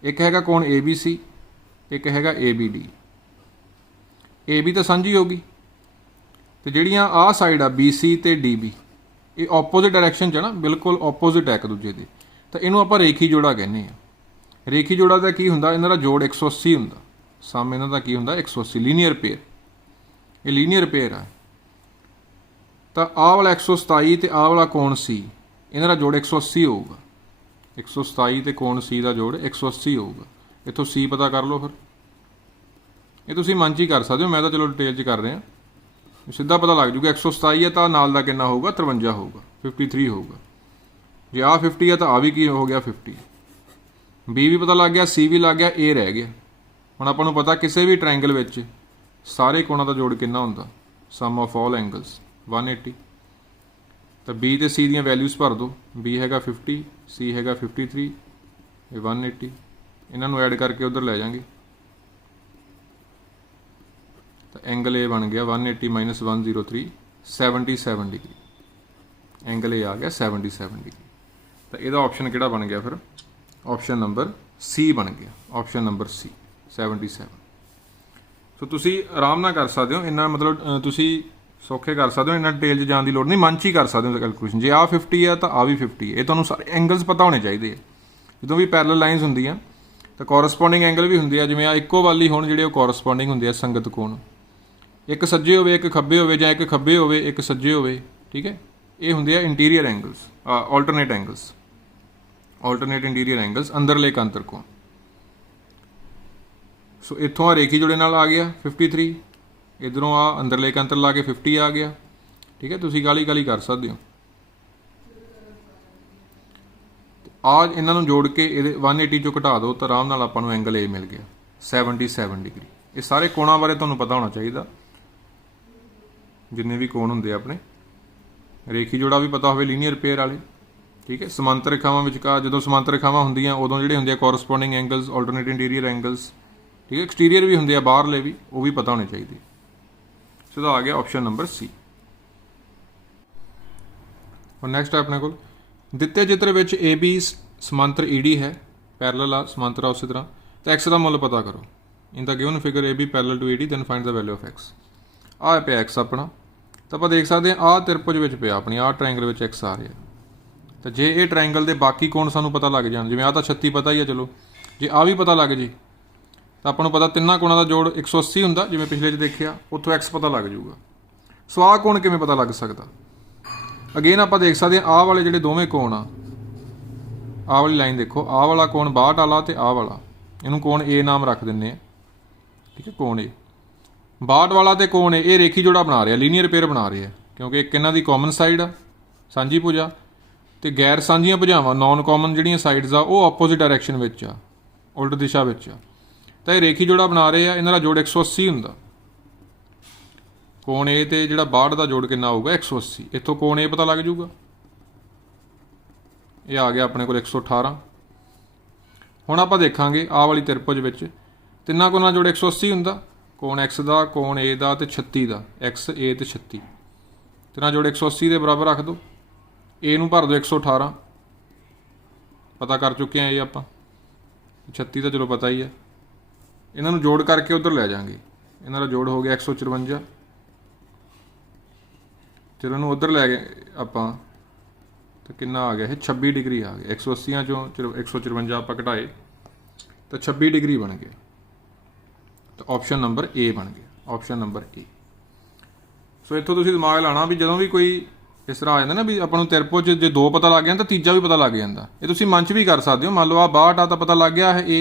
ਇੱਕ ਹੈਗਾ ਕੋਣ ABC, एक हैगा ABD। AB तो साझी होगी, तो ਜਿਹੜੀਆਂ ਆ ਸਾਈਡ ਆ BC ਤੇ DB ਇਹ ਆਪੋਜ਼ਿਟ ਡਾਇਰੈਕਸ਼ਨ 'ਚ ਨਾ, ਬਿਲਕੁਲ ਆਪੋਜ਼ਿਟ ਹੈ ਇੱਕ ਦੂਜੇ ਦੇ, ਤਾਂ ਇਹਨੂੰ ਆਪਾਂ ਰੇਖੀ ਜੋੜਾ ਕਹਿੰਦੇ ਆ। ਰੇਖੀ ਜੋੜਾ ਦਾ ਕੀ ਹੁੰਦਾ, ਇਹਨਾਂ ਦਾ ਜੋੜ 180 ਹੁੰਦਾ। ਸਮ ਇਹਨਾਂ ਦਾ ਕੀ ਹੁੰਦਾ 180, ਲੀਨੀਅਰ ਪੇਅਰ। ਇਹ ਲੀਨੀਅਰ ਪੇਅਰ ਆ। ਤਾਂ ਆਹ ਵਾਲਾ 127 ਤੇ ਆਹ ਵਾਲਾ ਕੋਣ C, ਇਹਨਾਂ ਦਾ ਜੋੜ 180 ਹੋਊਗਾ। 127 ਤੇ ਕੋਣ C ਦਾ ਜੋੜ 180 ਹੋਊਗਾ। ਇੱਥੋਂ C ਪਤਾ ਕਰ ਲਓ। ਫਿਰ ਇਹ ਤੁਸੀਂ ਮਨ 'ਚ ਹੀ ਕਰ ਸਕਦੇ ਹੋ, ਮੈਂ ਤਾਂ ਚਲੋ ਡਿਟੇਲ 'ਚ ਕਰ ਰਿਹਾ। ਸਿੱਧਾ ਪਤਾ ਲੱਗ ਜੂਗਾ 127 ਹੈ ਤਾਂ ਨਾਲ ਦਾ ਕਿੰਨਾ ਹੋਊਗਾ 53 ਹੋਊਗਾ, 53 ਹੋਊਗਾ। ਜੇ ਆਹ 50 ਹੈ ਤਾਂ ਆ ਵੀ ਕੀ ਹੋ ਗਿਆ 50। B ਵੀ ਪਤਾ ਲੱਗ ਗਿਆ, C ਵੀ ਲੱਗ ਗਿਆ, A ਰਹਿ ਗਿਆ। ਹੁਣ ਆਪਾਂ ਨੂੰ ਪਤਾ ਕਿਸੇ ਵੀ ਟ੍ਰਾਇੰਗਲ ਵਿੱਚ ਸਾਰੇ ਕੋਣਾਂ ਦਾ ਜੋੜ ਕਿੰਨਾ ਹੁੰਦਾ, ਸਮ ਆਫ ਆਲ ਐਂਗਲਸ 180। ਤਾਂ B ਤੇ C ਦੀਆਂ ਵੈਲਿਊਜ਼ ਭਰ ਦਿਓ। B ਹੈਗਾ 50, C ਹੈਗਾ 53, ਇਹ 180। ਇਹਨਾਂ ਨੂੰ ਐਡ ਕਰਕੇ ਉਧਰ ਲੈ ਜਾਵਾਂਗੇ ਤਾਂ ਐਂਗਲ A ਬਣ ਗਿਆ 180 ਮਾਈਨਸ 103, 77 ਡਿਗਰੀ। ਐਂਗਲ A ਆ ਗਿਆ 77 ਡਿਗਰੀ। ਤਾਂ ਇਹਦਾ ਆਪਸ਼ਨ ਕਿਹੜਾ ਬਣ ਗਿਆ ਫਿਰ, ਆਪਸ਼ਨ ਨੰਬਰ C ਬਣ ਗਿਆ। Option number C 77। ਸੋ ਤੁਸੀਂ ਆਰਾਮ ਨਾਲ ਕਰ ਸਕਦੇ ਹੋ, ਇੰਨਾ ਮਤਲਬ ਤੁਸੀਂ ਸੌਖੇ ਕਰ ਸਕਦੇ ਹੋ, ਇੰਨਾ ਡਿਟੇਲ 'ਚ ਜਾਣ ਦੀ ਲੋੜ ਨਹੀਂ, ਮਨ 'ਚ ਹੀ ਕਰ ਸਕਦੇ ਹੋ ਕੈਲਕੂਲੇਸ਼ਨ। ਜੇ ਆਹ 50 ਹੈ ਤਾਂ ਆ ਵੀ 50 ਹੈ। ਇਹ ਤੁਹਾਨੂੰ ਸਾਰੇ ਐਂਗਲਸ ਪਤਾ ਹੋਣੇ ਚਾਹੀਦੇ ਆ। ਜਦੋਂ ਵੀ ਪੈਰਲਲ ਲਾਈਨਸ ਹੁੰਦੀਆਂ ਤਾਂ ਕੋਰਸਪੋਂਡਿੰਗ ਐਂਗਲ ਵੀ ਹੁੰਦੇ ਆ, ਜਿਵੇਂ ਆ ਇੱਕੋ ਵਾਲੀ ਹੋਣ ਜਿਹੜੇ ਉਹ ਕੋਰਸਪੋਂਡਿੰਗ ਹੁੰਦੇ ਆ ਸੰਗਤ ਕੋਣ। ਇੱਕ ਸੱਜੇ ਹੋਵੇ ਇੱਕ ਖੱਬੇ ਹੋਵੇ, ਜਾਂ ਇੱਕ ਖੱਬੇ ਹੋਵੇ ਇੱਕ ਸੱਜੇ ਹੋਵੇ, ਠੀਕ ਹੈ। ਇਹ ਹੁੰਦੇ ਆ interior angles, alternate angles, alternate interior angles, ਅੰਦਰਲੇ ਅੰਤਰ ਕੋਣ। ਸੋ ਇੱਥੋਂ ਆ ਰੇਖੀ ਜੋੜੇ ਨਾਲ ਆ ਗਿਆ 53, ਇੱਧਰੋਂ ਆ ਅੰਦਰਲੇ ਅੰਤਰ ਲਾ ਕੇ 50 ਆ ਗਿਆ, ਠੀਕ ਹੈ। ਤੁਸੀਂ ਗਾਲੀ ਗਾਲੀ ਕਰ ਸਕਦੇ ਹੋ। ਆ ਇਹਨਾਂ ਨੂੰ ਜੋੜ ਕੇ ਇਹਦੇ 180 ਚੋਂ ਘਟਾ ਦਿਓ ਤਾਂ ਆਰਾਮ ਨਾਲ ਆਪਾਂ ਨੂੰ ਐਂਗਲ A ਮਿਲ ਗਿਆ 77 ਡਿਗਰੀ। ਇਹ ਸਾਰੇ ਕੋਣਾਂ ਬਾਰੇ ਤੁਹਾਨੂੰ ਪਤਾ ਹੋਣਾ ਚਾਹੀਦਾ, ਜਿੰਨੇ ਵੀ ਕੋਣ ਹੁੰਦੇ ਆ ਆਪਣੇ। ਰੇਖੀ ਜੋੜਾ ਵੀ ਪਤਾ ਹੋਵੇ, ਲੀਨੀਅਰ ਪੇਅਰ ਵਾਲੇ, ਠੀਕ ਹੈ। ਸਮਾਂਤਰ ਰੇਖਾਵਾਂ ਵਿਚਕਾਰ ਜਦੋਂ ਸਮਾਂਤਰ ਰੇਖਾਵਾਂ ਹੁੰਦੀਆਂ ਉਦੋਂ ਜਿਹੜੇ ਹੁੰਦੇ ਆ corresponding angles, alternate interior angles, ਠੀਕ ਹੈ। ਐਕਸਟੀਰੀਅਰ ਵੀ ਹੁੰਦੇ ਆ ਬਾਹਰਲੇ ਵੀ, ਉਹ ਵੀ ਪਤਾ ਹੋਣੇ ਚਾਹੀਦੇ। ਸੋ ਦਾ ਆ ਗਿਆ ਆਪਸ਼ਨ ਨੰਬਰ C। ਹੁਣ ਨੈਕਸਟ ਆਪਣੇ ਕੋਲ ਦਿੱਤੇ ਚਿੱਤਰ ਵਿੱਚ AB ਸਮਾਂਤਰ ED ਹੈ, ਪੈਰਲਲ ਆ, ਸਮਾਂਤਰ ਆ ਉਸੇ ਤਰ੍ਹਾਂ, ਤਾਂ x ਦਾ ਮੁੱਲ ਪਤਾ ਕਰੋ। In the given figure AB parallel to AD, then find the value of x। ਆਹ ਪਿਆ x ਆਪਣਾ, ਤਾਂ ਆਪਾਂ ਦੇਖ ਸਕਦੇ ਹਾਂ ਆਹ ਤ੍ਰਿਭੁਜ ਵਿੱਚ ਪਿਆ ਆਪਣੀ, ਆਹ ਟ੍ਰਾਇੰਗਲ ਵਿੱਚ x ਆ ਰਿਹਾ। ਤਾਂ ਜੇ ਇਹ ਟ੍ਰਾਇੰਗਲ ਦੇ ਬਾਕੀ ਕੋਣ ਸਾਨੂੰ ਪਤਾ ਲੱਗ ਜਾਣ, ਜਿਵੇਂ ਆਹ ਤਾਂ 36 ਪਤਾ ਹੀ ਆ, ਚਲੋ ਜੇ ਆਹ ਵੀ ਪਤਾ ਲੱਗ ਜੇ ਤਾਂ ਆਪਾਂ ਨੂੰ ਪਤਾ ਤਿੰਨਾਂ ਕੋਣਾਂ ਦਾ ਜੋੜ 180 ਹੁੰਦਾ, ਜਿਵੇਂ ਪਿਛਲੇ 'ਚ ਦੇਖਿਆ, ਉੱਥੋਂ x ਪਤਾ ਲੱਗ ਜਾਊਗਾ। ਸੋ ਆਹ ਕੋਣ ਕਿਵੇਂ ਪਤਾ ਲੱਗ ਸਕਦਾ, ਅਗੇਨ ਆਪਾਂ ਦੇਖ ਸਕਦੇ ਹਾਂ ਆਹ ਵਾਲੇ ਜਿਹੜੇ ਦੋਵੇਂ ਕੋਣ ਆ, ਆਹ ਵਾਲੀ ਲਾਈਨ ਦੇਖੋ, ਆਹ ਵਾਲਾ ਕੋਣ 62 ਵਾਲਾ ਤੇ ਆਹ ਵਾਲਾ, ਇਹਨੂੰ ਕੋਣ A ਨਾਮ ਰੱਖ ਦਿੰਦੇ ਆ, ਠੀਕ ਹੈ। ਕੋਣ A 62 ਵਾਲਾ ਤੇ ਕੋਣ A ਇਹ ਰੇਖੀ ਜੋੜਾ ਬਣਾ ਰਿਹਾ, ਲੀਨੀਅਰ ਪੇਅਰ ਬਣਾ ਰਿਹਾ, ਕਿਉਂਕਿ ਇੱਕ ਇਹਨਾਂ ਦੀ ਕਾਮਨ ਸਾਈਡ ਆ ਸਾਂਝੀ ਭੁਜਾ, ਤੇ ਗੈਰ ਸਾਂਝੀਆਂ ਭੁਜਾਵਾਂ ਨੌਨ ਕਾਮਨ ਜਿਹੜੀਆਂ ਸਾਈਡਸ ਆ ਉਹ ਆਪੋਜ਼ਿਟ ਡਾਇਰੈਕਸ਼ਨ ਵਿੱਚ ਆ, ਉਲਟ ਦਿਸ਼ਾ ਵਿੱਚ ਆ। ਤਾਂ ਇਹ ਰੇਖੀ ਜੋੜਾ ਬਣਾ ਰਹੇ ਆ, ਇਹਨਾਂ ਦਾ ਜੋੜ 180 ਹੁੰਦਾ। ਕੋਣ A ਤੇ ਜਿਹੜਾ 62 ਦਾ ਜੋੜ ਕਿੰਨਾ ਹੋਊਗਾ 180। ਇੱਥੋਂ ਕੋਣ A ਪਤਾ ਲੱਗ ਜਾਊਗਾ, ਇਹ ਆ ਗਿਆ ਆਪਣੇ ਕੋਲ 118। ਹੁਣ ਆਪਾਂ ਦੇਖਾਂਗੇ ਆਹ ਵਾਲੀ ਤ੍ਰਿਭੁਜ ਵਿੱਚ ਤਿੰਨਾਂ ਕੋਣਾਂ ਜੋੜ 180 ਹੁੰਦਾ, ਕੋਣ X ਦਾ, ਕੋਣ A ਦਾ ਤੇ 36 ਦਾ, X A ਤੇ 36, ਤਿੰਨਾਂ ਜੋੜ 180 ਦੇ ਬਰਾਬਰ ਰੱਖ ਦਿਓ। A ਨੂੰ ਭਰ ਦਿਓ 118, ਪਤਾ ਕਰ ਚੁੱਕੇ ਹਾਂ ਇਹ ਆਪਾਂ, 36 ਤਾਂ ਚਲੋ ਪਤਾ ਹੀ ਹੈ। ਇਹਨਾਂ ਨੂੰ ਜੋੜ ਕਰਕੇ ਉੱਧਰ ਲੈ ਜਾਵਾਂਗੇ, ਇਹਨਾਂ ਦਾ ਜੋੜ ਹੋ ਗਿਆ 154। ਚਲੋ ਇਹਨੂੰ ਉੱਧਰ ਲੈ ਗਏ ਆਪਾਂ ਤਾਂ ਕਿੰਨਾ ਆ ਗਿਆ, ਇਹ 26 ਡਿਗਰੀ ਆ ਗਿਆ। 180 ਚੋਂ 154 ਆਪਾਂ ਘਟਾਏ ਤਾਂ 26 ਡਿਗਰੀ ਬਣ ਗਿਆ। ਤਾਂ ਆਪਸ਼ਨ ਨੰਬਰ A ਬਣ ਗਿਆ, ਆਪਸ਼ਨ ਨੰਬਰ A। ਸੋ ਇੱਥੋਂ ਤੁਸੀਂ ਦਿਮਾਗ ਲਾਣਾ ਵੀ ਜਦੋਂ ਵੀ ਕੋਈ ਇਸ ਤਰ੍ਹਾਂ ਆ ਜਾਂਦਾ ਨਾ ਵੀ ਆਪਾਂ ਨੂੰ ਤ੍ਰਿਭੁਜ ਜੇ ਦੋ ਪਤਾ ਲੱਗ ਗਿਆ ਤਾਂ ਤੀਜਾ ਵੀ ਪਤਾ ਲੱਗ ਜਾਂਦਾ। ਇਹ ਤੁਸੀਂ ਮਨ 'ਚ ਵੀ ਕਰ ਸਕਦੇ ਹੋ। ਮੰਨ ਲਓ ਆ 62 ਆ ਤਾਂ ਪਤਾ ਲੱਗ ਗਿਆ ਹੈ A,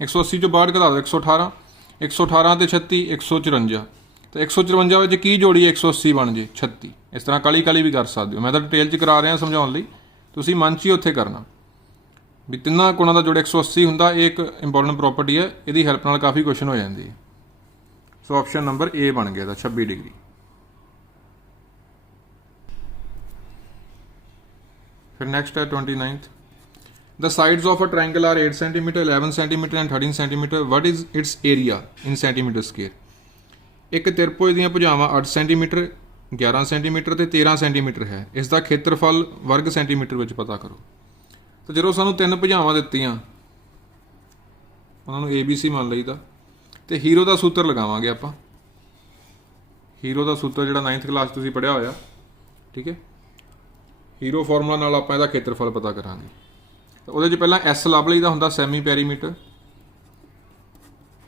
180 ਚੋਂ 62 ਘਟਾ ਦਿਓ 118, 118 ਤੇ 36 154, ਤਾਂ 154 ਵਿੱਚ ਕੀ ਜੋੜੀਏ 180 ਬਣ ਜੇ 36। ਇਸ ਤਰ੍ਹਾਂ ਕਾਲੀ ਕਾਲੀ ਵੀ ਕਰ ਸਕਦੇ ਹੋ, ਮੈਂ ਤਾਂ ਡਿਟੇਲ 'ਚ ਕਰਾ ਰਿਹਾ ਸਮਝਾਉਣ ਲਈ, ਤੁਸੀਂ ਮਨ 'ਚ ਹੀ ਉੱਥੇ ਕਰਨਾ ਵੀ ਤਿੰਨਾਂ ਕੋਣਾਂ ਦਾ ਜੋੜ 180 ਹੁੰਦਾ। ਇਹ ਇੱਕ ਇੰਪੋਰਟੈਂਟ ਪ੍ਰੋਪਰਟੀ ਹੈ, ਇਹਦੀ ਹੈਲਪ ਨਾਲ ਕਾਫੀ ਕੁਐਸਚਨ ਹੋ ਜਾਂਦੀ ਹੈ। ਸੋ ਆਪਸ਼ਨ ਨੰਬਰ A ਬਣ ਗਿਆ ਦਾ 26 ਡਿਗਰੀ। ਫਿਰ ਨੈਕਸਟ ਹੈ 29th। The sides of a triangle are 8 cm, 11 cm and 13 cm. What is its area in centimeter square? ਇੱਕ ਤ੍ਰਿਭੁਜ ਦੀਆਂ ਭੁਜਾਵਾਂ 8 ਸੈਂਟੀਮੀਟਰ, 11 ਸੈਂਟੀਮੀਟਰ ਤੇ 13 ਸੈਂਟੀਮੀਟਰ ਹੈ। ਇਸ ਦਾ ਖੇਤਰਫਲ ਵਰਗ ਸੈਂਟੀਮੀਟਰ ਵਿੱਚ ਪਤਾ ਕਰੋ। ਤਾਂ ਜਦੋਂ ਸਾਨੂੰ ਤਿੰਨ ਭੁਜਾਵਾਂ ਦਿੱਤੀਆਂ, ਉਹਨਾਂ ਨੂੰ ABC ਮੰਨ ਲਈਦਾ, तो हीरो का सूत्र लगावांगे आप। हीरो का सूत्र जिहड़ा 9th क्लास तुसीं पढ़िया होया, ठीक है। हीरो फॉर्मूला नाल आपां इहदा खेत्रफल पता करांगे। तो उहदे च पहलां एस लभ लईदा हुंदा सैमी पैरीमीटर,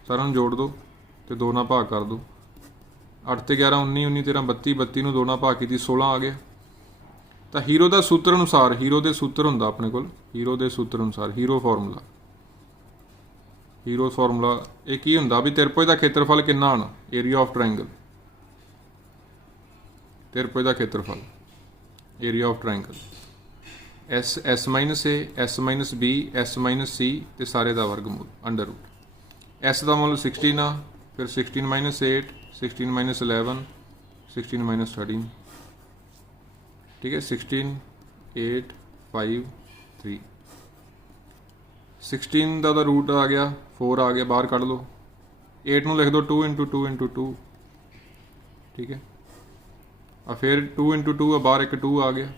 सारा नूं जोड़ दो तो 2 नाल भाग कर दो। 8 ते 11 19 19 13 32 32 नूं 2 नाल भाग कीती 16 आ गया। तो हीरो का सूत्र अनुसार, हीरो के सूत्र हुंदा अपने कोल, हीरो के सूत्र अनुसार हीरो फॉर्मूला, हीरो फॉर्मूला ये की हुंदा भी त्रिभुज का खेत्रफल कितना आना, एरिया ऑफ ट्रायंगल, त्रिभुज का खेत्रफल area of triangle, s s minus a, s minus b, s minus c ते सारे का वर्गमूल अंडर रूट। एस का मुल 16 आ, फिर 16 माइनस 8, 16 माइनस 11, 16 माइनस 13, ठीक है। 16 8 5 3, 16 का रूट आ गया 4 आ गया, बाहर कढ़ लो। 8 नूं लिख दो 2 इंटू 2 इंटू 2, ठीक है। और फिर 2 इंटू 2 बाहर एक 2 आ गया,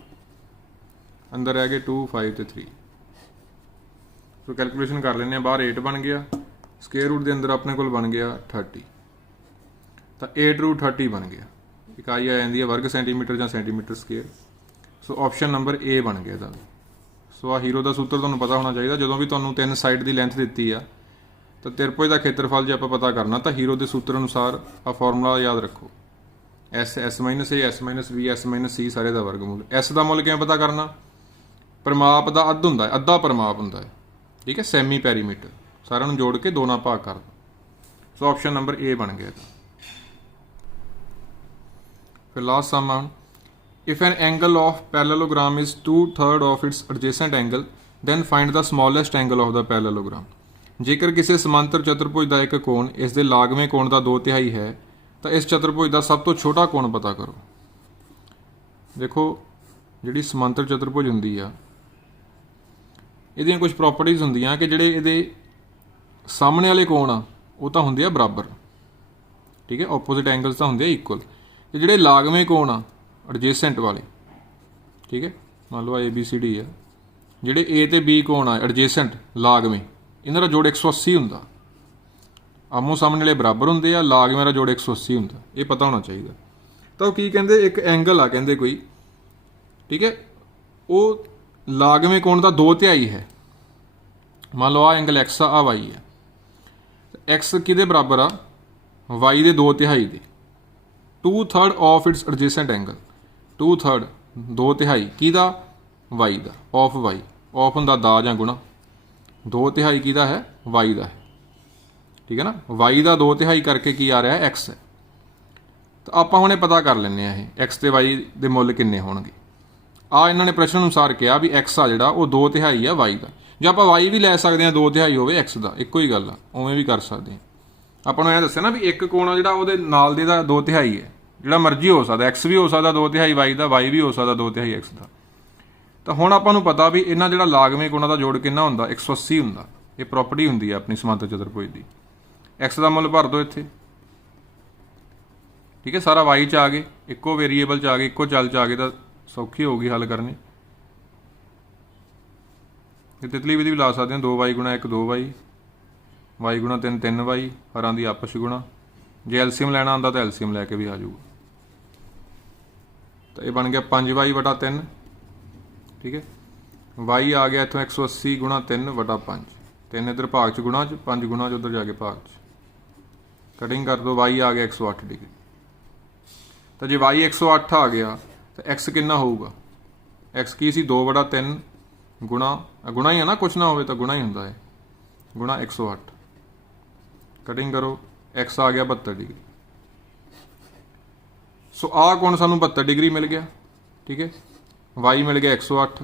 अंदर रह गए 2 5 तो 3। तो कैलकुलेशन कर लें, बाहर 8 बन गया, स्केयर रूट के अंदर अपने को बन गया 30, तो 8 रूट 30 बन गया। इकाई आ जाती है वर्ग सेंटीमीटर या centimetre square. So option number ए बन गया इहदा। सो आ हीरो का सूत्र तुहानूं पता होना चाहिए। जो भी तुहानूं 3 साइड की लेंथ दी आ तो त्रिभुज का खेत्रफल जो आप पता करना तो हीरो के सूत्र अनुसार आ फॉर्मूला याद रखो, s s minus a, s minus b, s minus c सारे का वर्गमूल। एस का मुल किवें पता करना, परिमाप का अद्ध हुंदा है, अद्धा परिमाप हुंदा है, ठीक है। सैमी पैरीमीटर सारिਆਂ ਨੂੰ जोड़ के 2 ਨਾਲ भाग कर दो। सो ऑप्शन नंबर ए बन गया। फिर last sum on, if an angle of parallelogram is 2/3 of its adjacent angle then find the smallest angle of the parallelogram. जेकर किसी समांतर चतुर्भुज का एक कोण इस दे लागवें कोण का 2/3 है तो इस चतुर्भुज का सब तो छोटा कोण पता करो। देखो जिहड़ी समांतर चतुर्भुज हुंदी आ इहदियां कुछ प्रॉपर्टीज़ हुंदियां कि जिहड़े इहदे सामने वाले कोण आ वो तो हुंदे आ बराबर, ठीक है। ओपोजिट एंगल्स तो हुंदे इक्वल, ते जिहड़े लागवें कोण आ एडजेसेंट वाले, ठीक है। मान लो ABCD है, जिहड़े ए ते बी कोण आ एडजेसेंट लागवें, इन्हां दा जोड़ 180 हुंदा। आमो सामने वाले बराबर हुंदे आ, लागवें दा जोड़ 180 हुंदा, ये पता होना चाहिए। तो वो की कहंदे एक एंगल आ कहंदे कोई, ठीक है, वो लागवें कोण का 2/3 है। मान लो आ एंगल एक्स आ वाई है, एक्स किहदे बराबर आ, वाई दे 2/3 दे, 2/3 ऑफ इट्स एडजेसेंट एंगल, 2/3 2/3 किहदा, वाई दा, ऑफ वाई, ऑफ हुंदा दा जां गुणा, 2/3 किहदा है, वाई दा है, ठीक है ना। वाई का 2/3 करके की आ रहा है, एक्स है। तो आप हुणे पता कर लें एक्स ते वाई दे मुल किन्ने होणगे। आ इन्हों ने प्रश्न अनुसार कहा भी एक्स आ जिहड़ा वो 2/3 आ वाई का, जो आप वाई भी लै सकते हैं 2/3 होवे एक्स का, एको ही गल आ, उवें भी कर सकते हैं। आपको ऐ दस्सिया ना भी एक कोण आ जिहड़ा उहदे नाल दे दा 2/3 है, जिहड़ा मर्जी हो सकता, एक्स भी हो सकता 2/3 वाई का, वाई भी हो सकता 2/3 एक्स का। तो हुण आपां नूं पता भी इन्हां जिहड़ा लागवें कोणां दा जोड़ किन्ना हुंदा, 180 हुंदा। ये प्रॉपर्टी हुंदी है अपनी समांतर चतुर्भुज की। एक्स का मुल भर दो इत्थे, ठीक है, सारा वाई च आ गए, इक्को वेरीएबल च आ गए, इक्को चल च आ गए, तो सौखी होगी हल करनी। तितली विधि भी ला सकते हैं, 2y गुणा 1 2y, y गुणा 3 3y, हरां दी आपस गुणा। जे एलसीएम लैना आंदा तो एलसीएम लैके भी आ जाऊगा। तो ये बन गया 5y बटा 3, ठीक है। y आ गया इतों 180 गुणा 3 बटा 5, 3 इधर भाग च गुणा च, 5 गुणा च उधर जाके भाग च, कटिंग कर दो, y आ गया 108 डिग्री। तो जे y 108 आ गया तो x कितना होगा, x की सी 2/3 गुणा, गुणा ही है ना, कुछ ना हो तो गुणा ही होंदा है, गुणा 108, कटिंग करो, x आ गया 72 डिग्री। सो आ कोण सानू 72 डिग्री मिल गया, ठीक है। y मिल गया 108।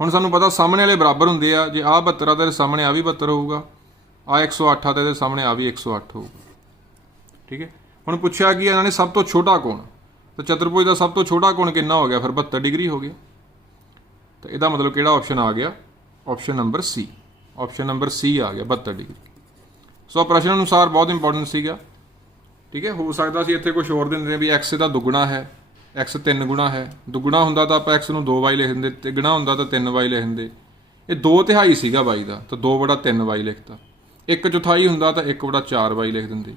हुण सानू पता सामने वाले बराबर हुंदे आ, जे आ 72 आ तो सामने आ भी 72 होगा, आ 108 आ तो सामने आ भी 108 होगा, ठीक है। हुण पुछया कि इन्होंने सब तो छोटा कोण, तो चतुर्भुज का सब तो छोटा कोण कितना हो गया, फिर 72 डिग्री हो गया। तो इसका मतलब किहड़ा ऑप्शन आ गया, option number C, option number C आ गया 72 डिग्री। सो प्रश्न अनुसार बहुत इंपॉर्टेंट सीगा, ठीक है। हो सकता सी इत्थे कुछ होर दिंदे भी एक्स का दुगुना है, एक्स 3 गुणा है, दुगुना हुंदा तो आप एक्स नूं 2y लिख दिंदे, तिगुना हुंदा तो 3y लिख दिंदे। ये 2/3 सीगा y का, तो 2/3y लिखता। 1/4 ਹੁੰਦਾ ਤਾਂ 1/4y ਲਿਖ ਦਿੰਦੇ।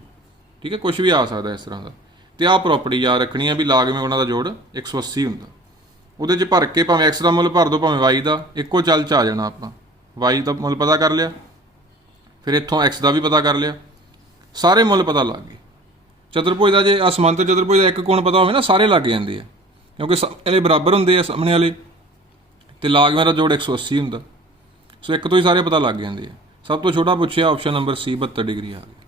ਠੀਕ ਹੈ, ਕੁਝ ਵੀ ਆ ਸਕਦਾ ਇਸ ਤਰ੍ਹਾਂ ਦਾ। ਤੇ ਆਹ ਪ੍ਰੋਪਰਟੀ ਯਾਦ ਰੱਖਣੀ ਆ ਵੀ ਲਾਗਵੇਂ ਉਹਨਾਂ ਦਾ ਜੋੜ 180 ਹੁੰਦਾ। ਉਹਦੇ 'ਚ ਭਰ ਕੇ ਭਾਵੇਂ x ਦਾ ਮੁੱਲ ਭਰ ਦਿਓ ਭਾਵੇਂ y ਦਾ, ਇੱਕੋ ਚੱਲ 'ਚ ਆ ਜਾਣਾ। ਆਪਾਂ y ਦਾ ਮੁੱਲ ਪਤਾ ਕਰ ਲਿਆ, ਫਿਰ ਇੱਥੋਂ x ਦਾ ਵੀ ਪਤਾ ਕਰ ਲਿਆ, ਸਾਰੇ ਮੁੱਲ ਪਤਾ ਲੱਗ ਗਏ। ਚਤੁਰਭੁਜ ਦਾ ਜੇ ਅਸਮਾਂਤਰ ਚਤੁਰਭੁਜ ਦਾ ਇੱਕ ਕੋਣ ਪਤਾ ਹੋਵੇ ਨਾ, ਸਾਰੇ ਲੱਗ ਜਾਂਦੇ ਆ, ਕਿਉਂਕਿ ਇਹਦੇ ਬਰਾਬਰ ਹੁੰਦੇ ਆ ਸਾਹਮਣੇ ਵਾਲੇ, ਤੇ ਲਾਗਵੇਂ ਦਾ ਜੋੜ 180 ਹੁੰਦਾ। ਸੋ ਇੱਕ ਤੋਂ ਹੀ ਸਾਰੇ ਪਤਾ ਲੱਗ ਜਾਂਦੇ ਆ। ਸਭ ਤੋਂ ਛੋਟਾ ਪੁੱਛਿਆ ਆਪਸ਼ਨ ਨੰਬਰ C 72 ਡਿਗਰੀ ਆ ਗਿਆ।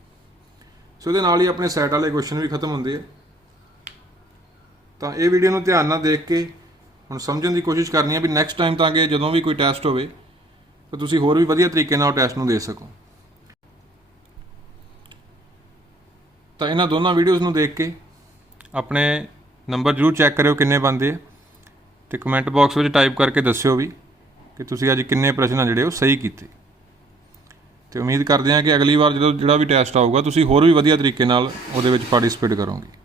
ਸੋ ਇਹਦੇ ਨਾਲ ਹੀ ਆਪਣੇ ਸੈਟ ਵਾਲੇ ਕੁਐਸਚਨ ਵੀ ਖਤਮ ਹੁੰਦੇ ਆ। ਤਾਂ ਇਹ ਵੀਡੀਓ ਨੂੰ ਧਿਆਨ ਨਾਲ ਦੇਖ ਕੇ ਹੁਣ ਸਮਝਣ ਦੀ ਕੋਸ਼ਿਸ਼ ਕਰਨੀ ਆ ਵੀ ਨੈਕਸਟ ਟਾਈਮ ਤਾਂ ਕਿ ਜਦੋਂ ਵੀ ਕੋਈ ਟੈਸਟ ਹੋਵੇ ਤਾਂ ਤੁਸੀਂ ਹੋਰ ਵੀ ਵਧੀਆ ਤਰੀਕੇ ਨਾਲ ਟੈਸਟ ਨੂੰ ਦੇ ਸਕੋ। ਤਾਂ ਇਹਨਾਂ ਦੋਨਾਂ ਵੀਡੀਓਜ਼ ਨੂੰ ਦੇਖ ਕੇ ਆਪਣੇ ਨੰਬਰ ਜ਼ਰੂਰ ਚੈੱਕ ਕਰਿਓ ਕਿੰਨੇ ਬਣਦੇ ਆ, ਤੇ ਕਮੈਂਟ ਬਾਕਸ ਵਿੱਚ ਟਾਈਪ ਕਰਕੇ ਦੱਸਿਓ ਵੀ ਕਿ ਤੁਸੀਂ ਅੱਜ ਕਿੰਨੇ ਪ੍ਰਸ਼ਨ ਆ ਜਿਹੜੇ ਉਹ ਸਹੀ ਕੀਤੇ। ਤੇ ਉਮੀਦ ਕਰਦੇ ਹਾਂ ਕਿ ਅਗਲੀ ਵਾਰ ਜਦੋਂ ਜਿਹੜਾ ਵੀ ਟੈਸਟ ਆਊਗਾ ਤੁਸੀਂ ਹੋਰ ਵੀ ਵਧੀਆ ਤਰੀਕੇ ਨਾਲ ਉਹਦੇ ਵਿੱਚ ਪਾਰਟਿਸਿਪੇਟ ਕਰੋਗੇ।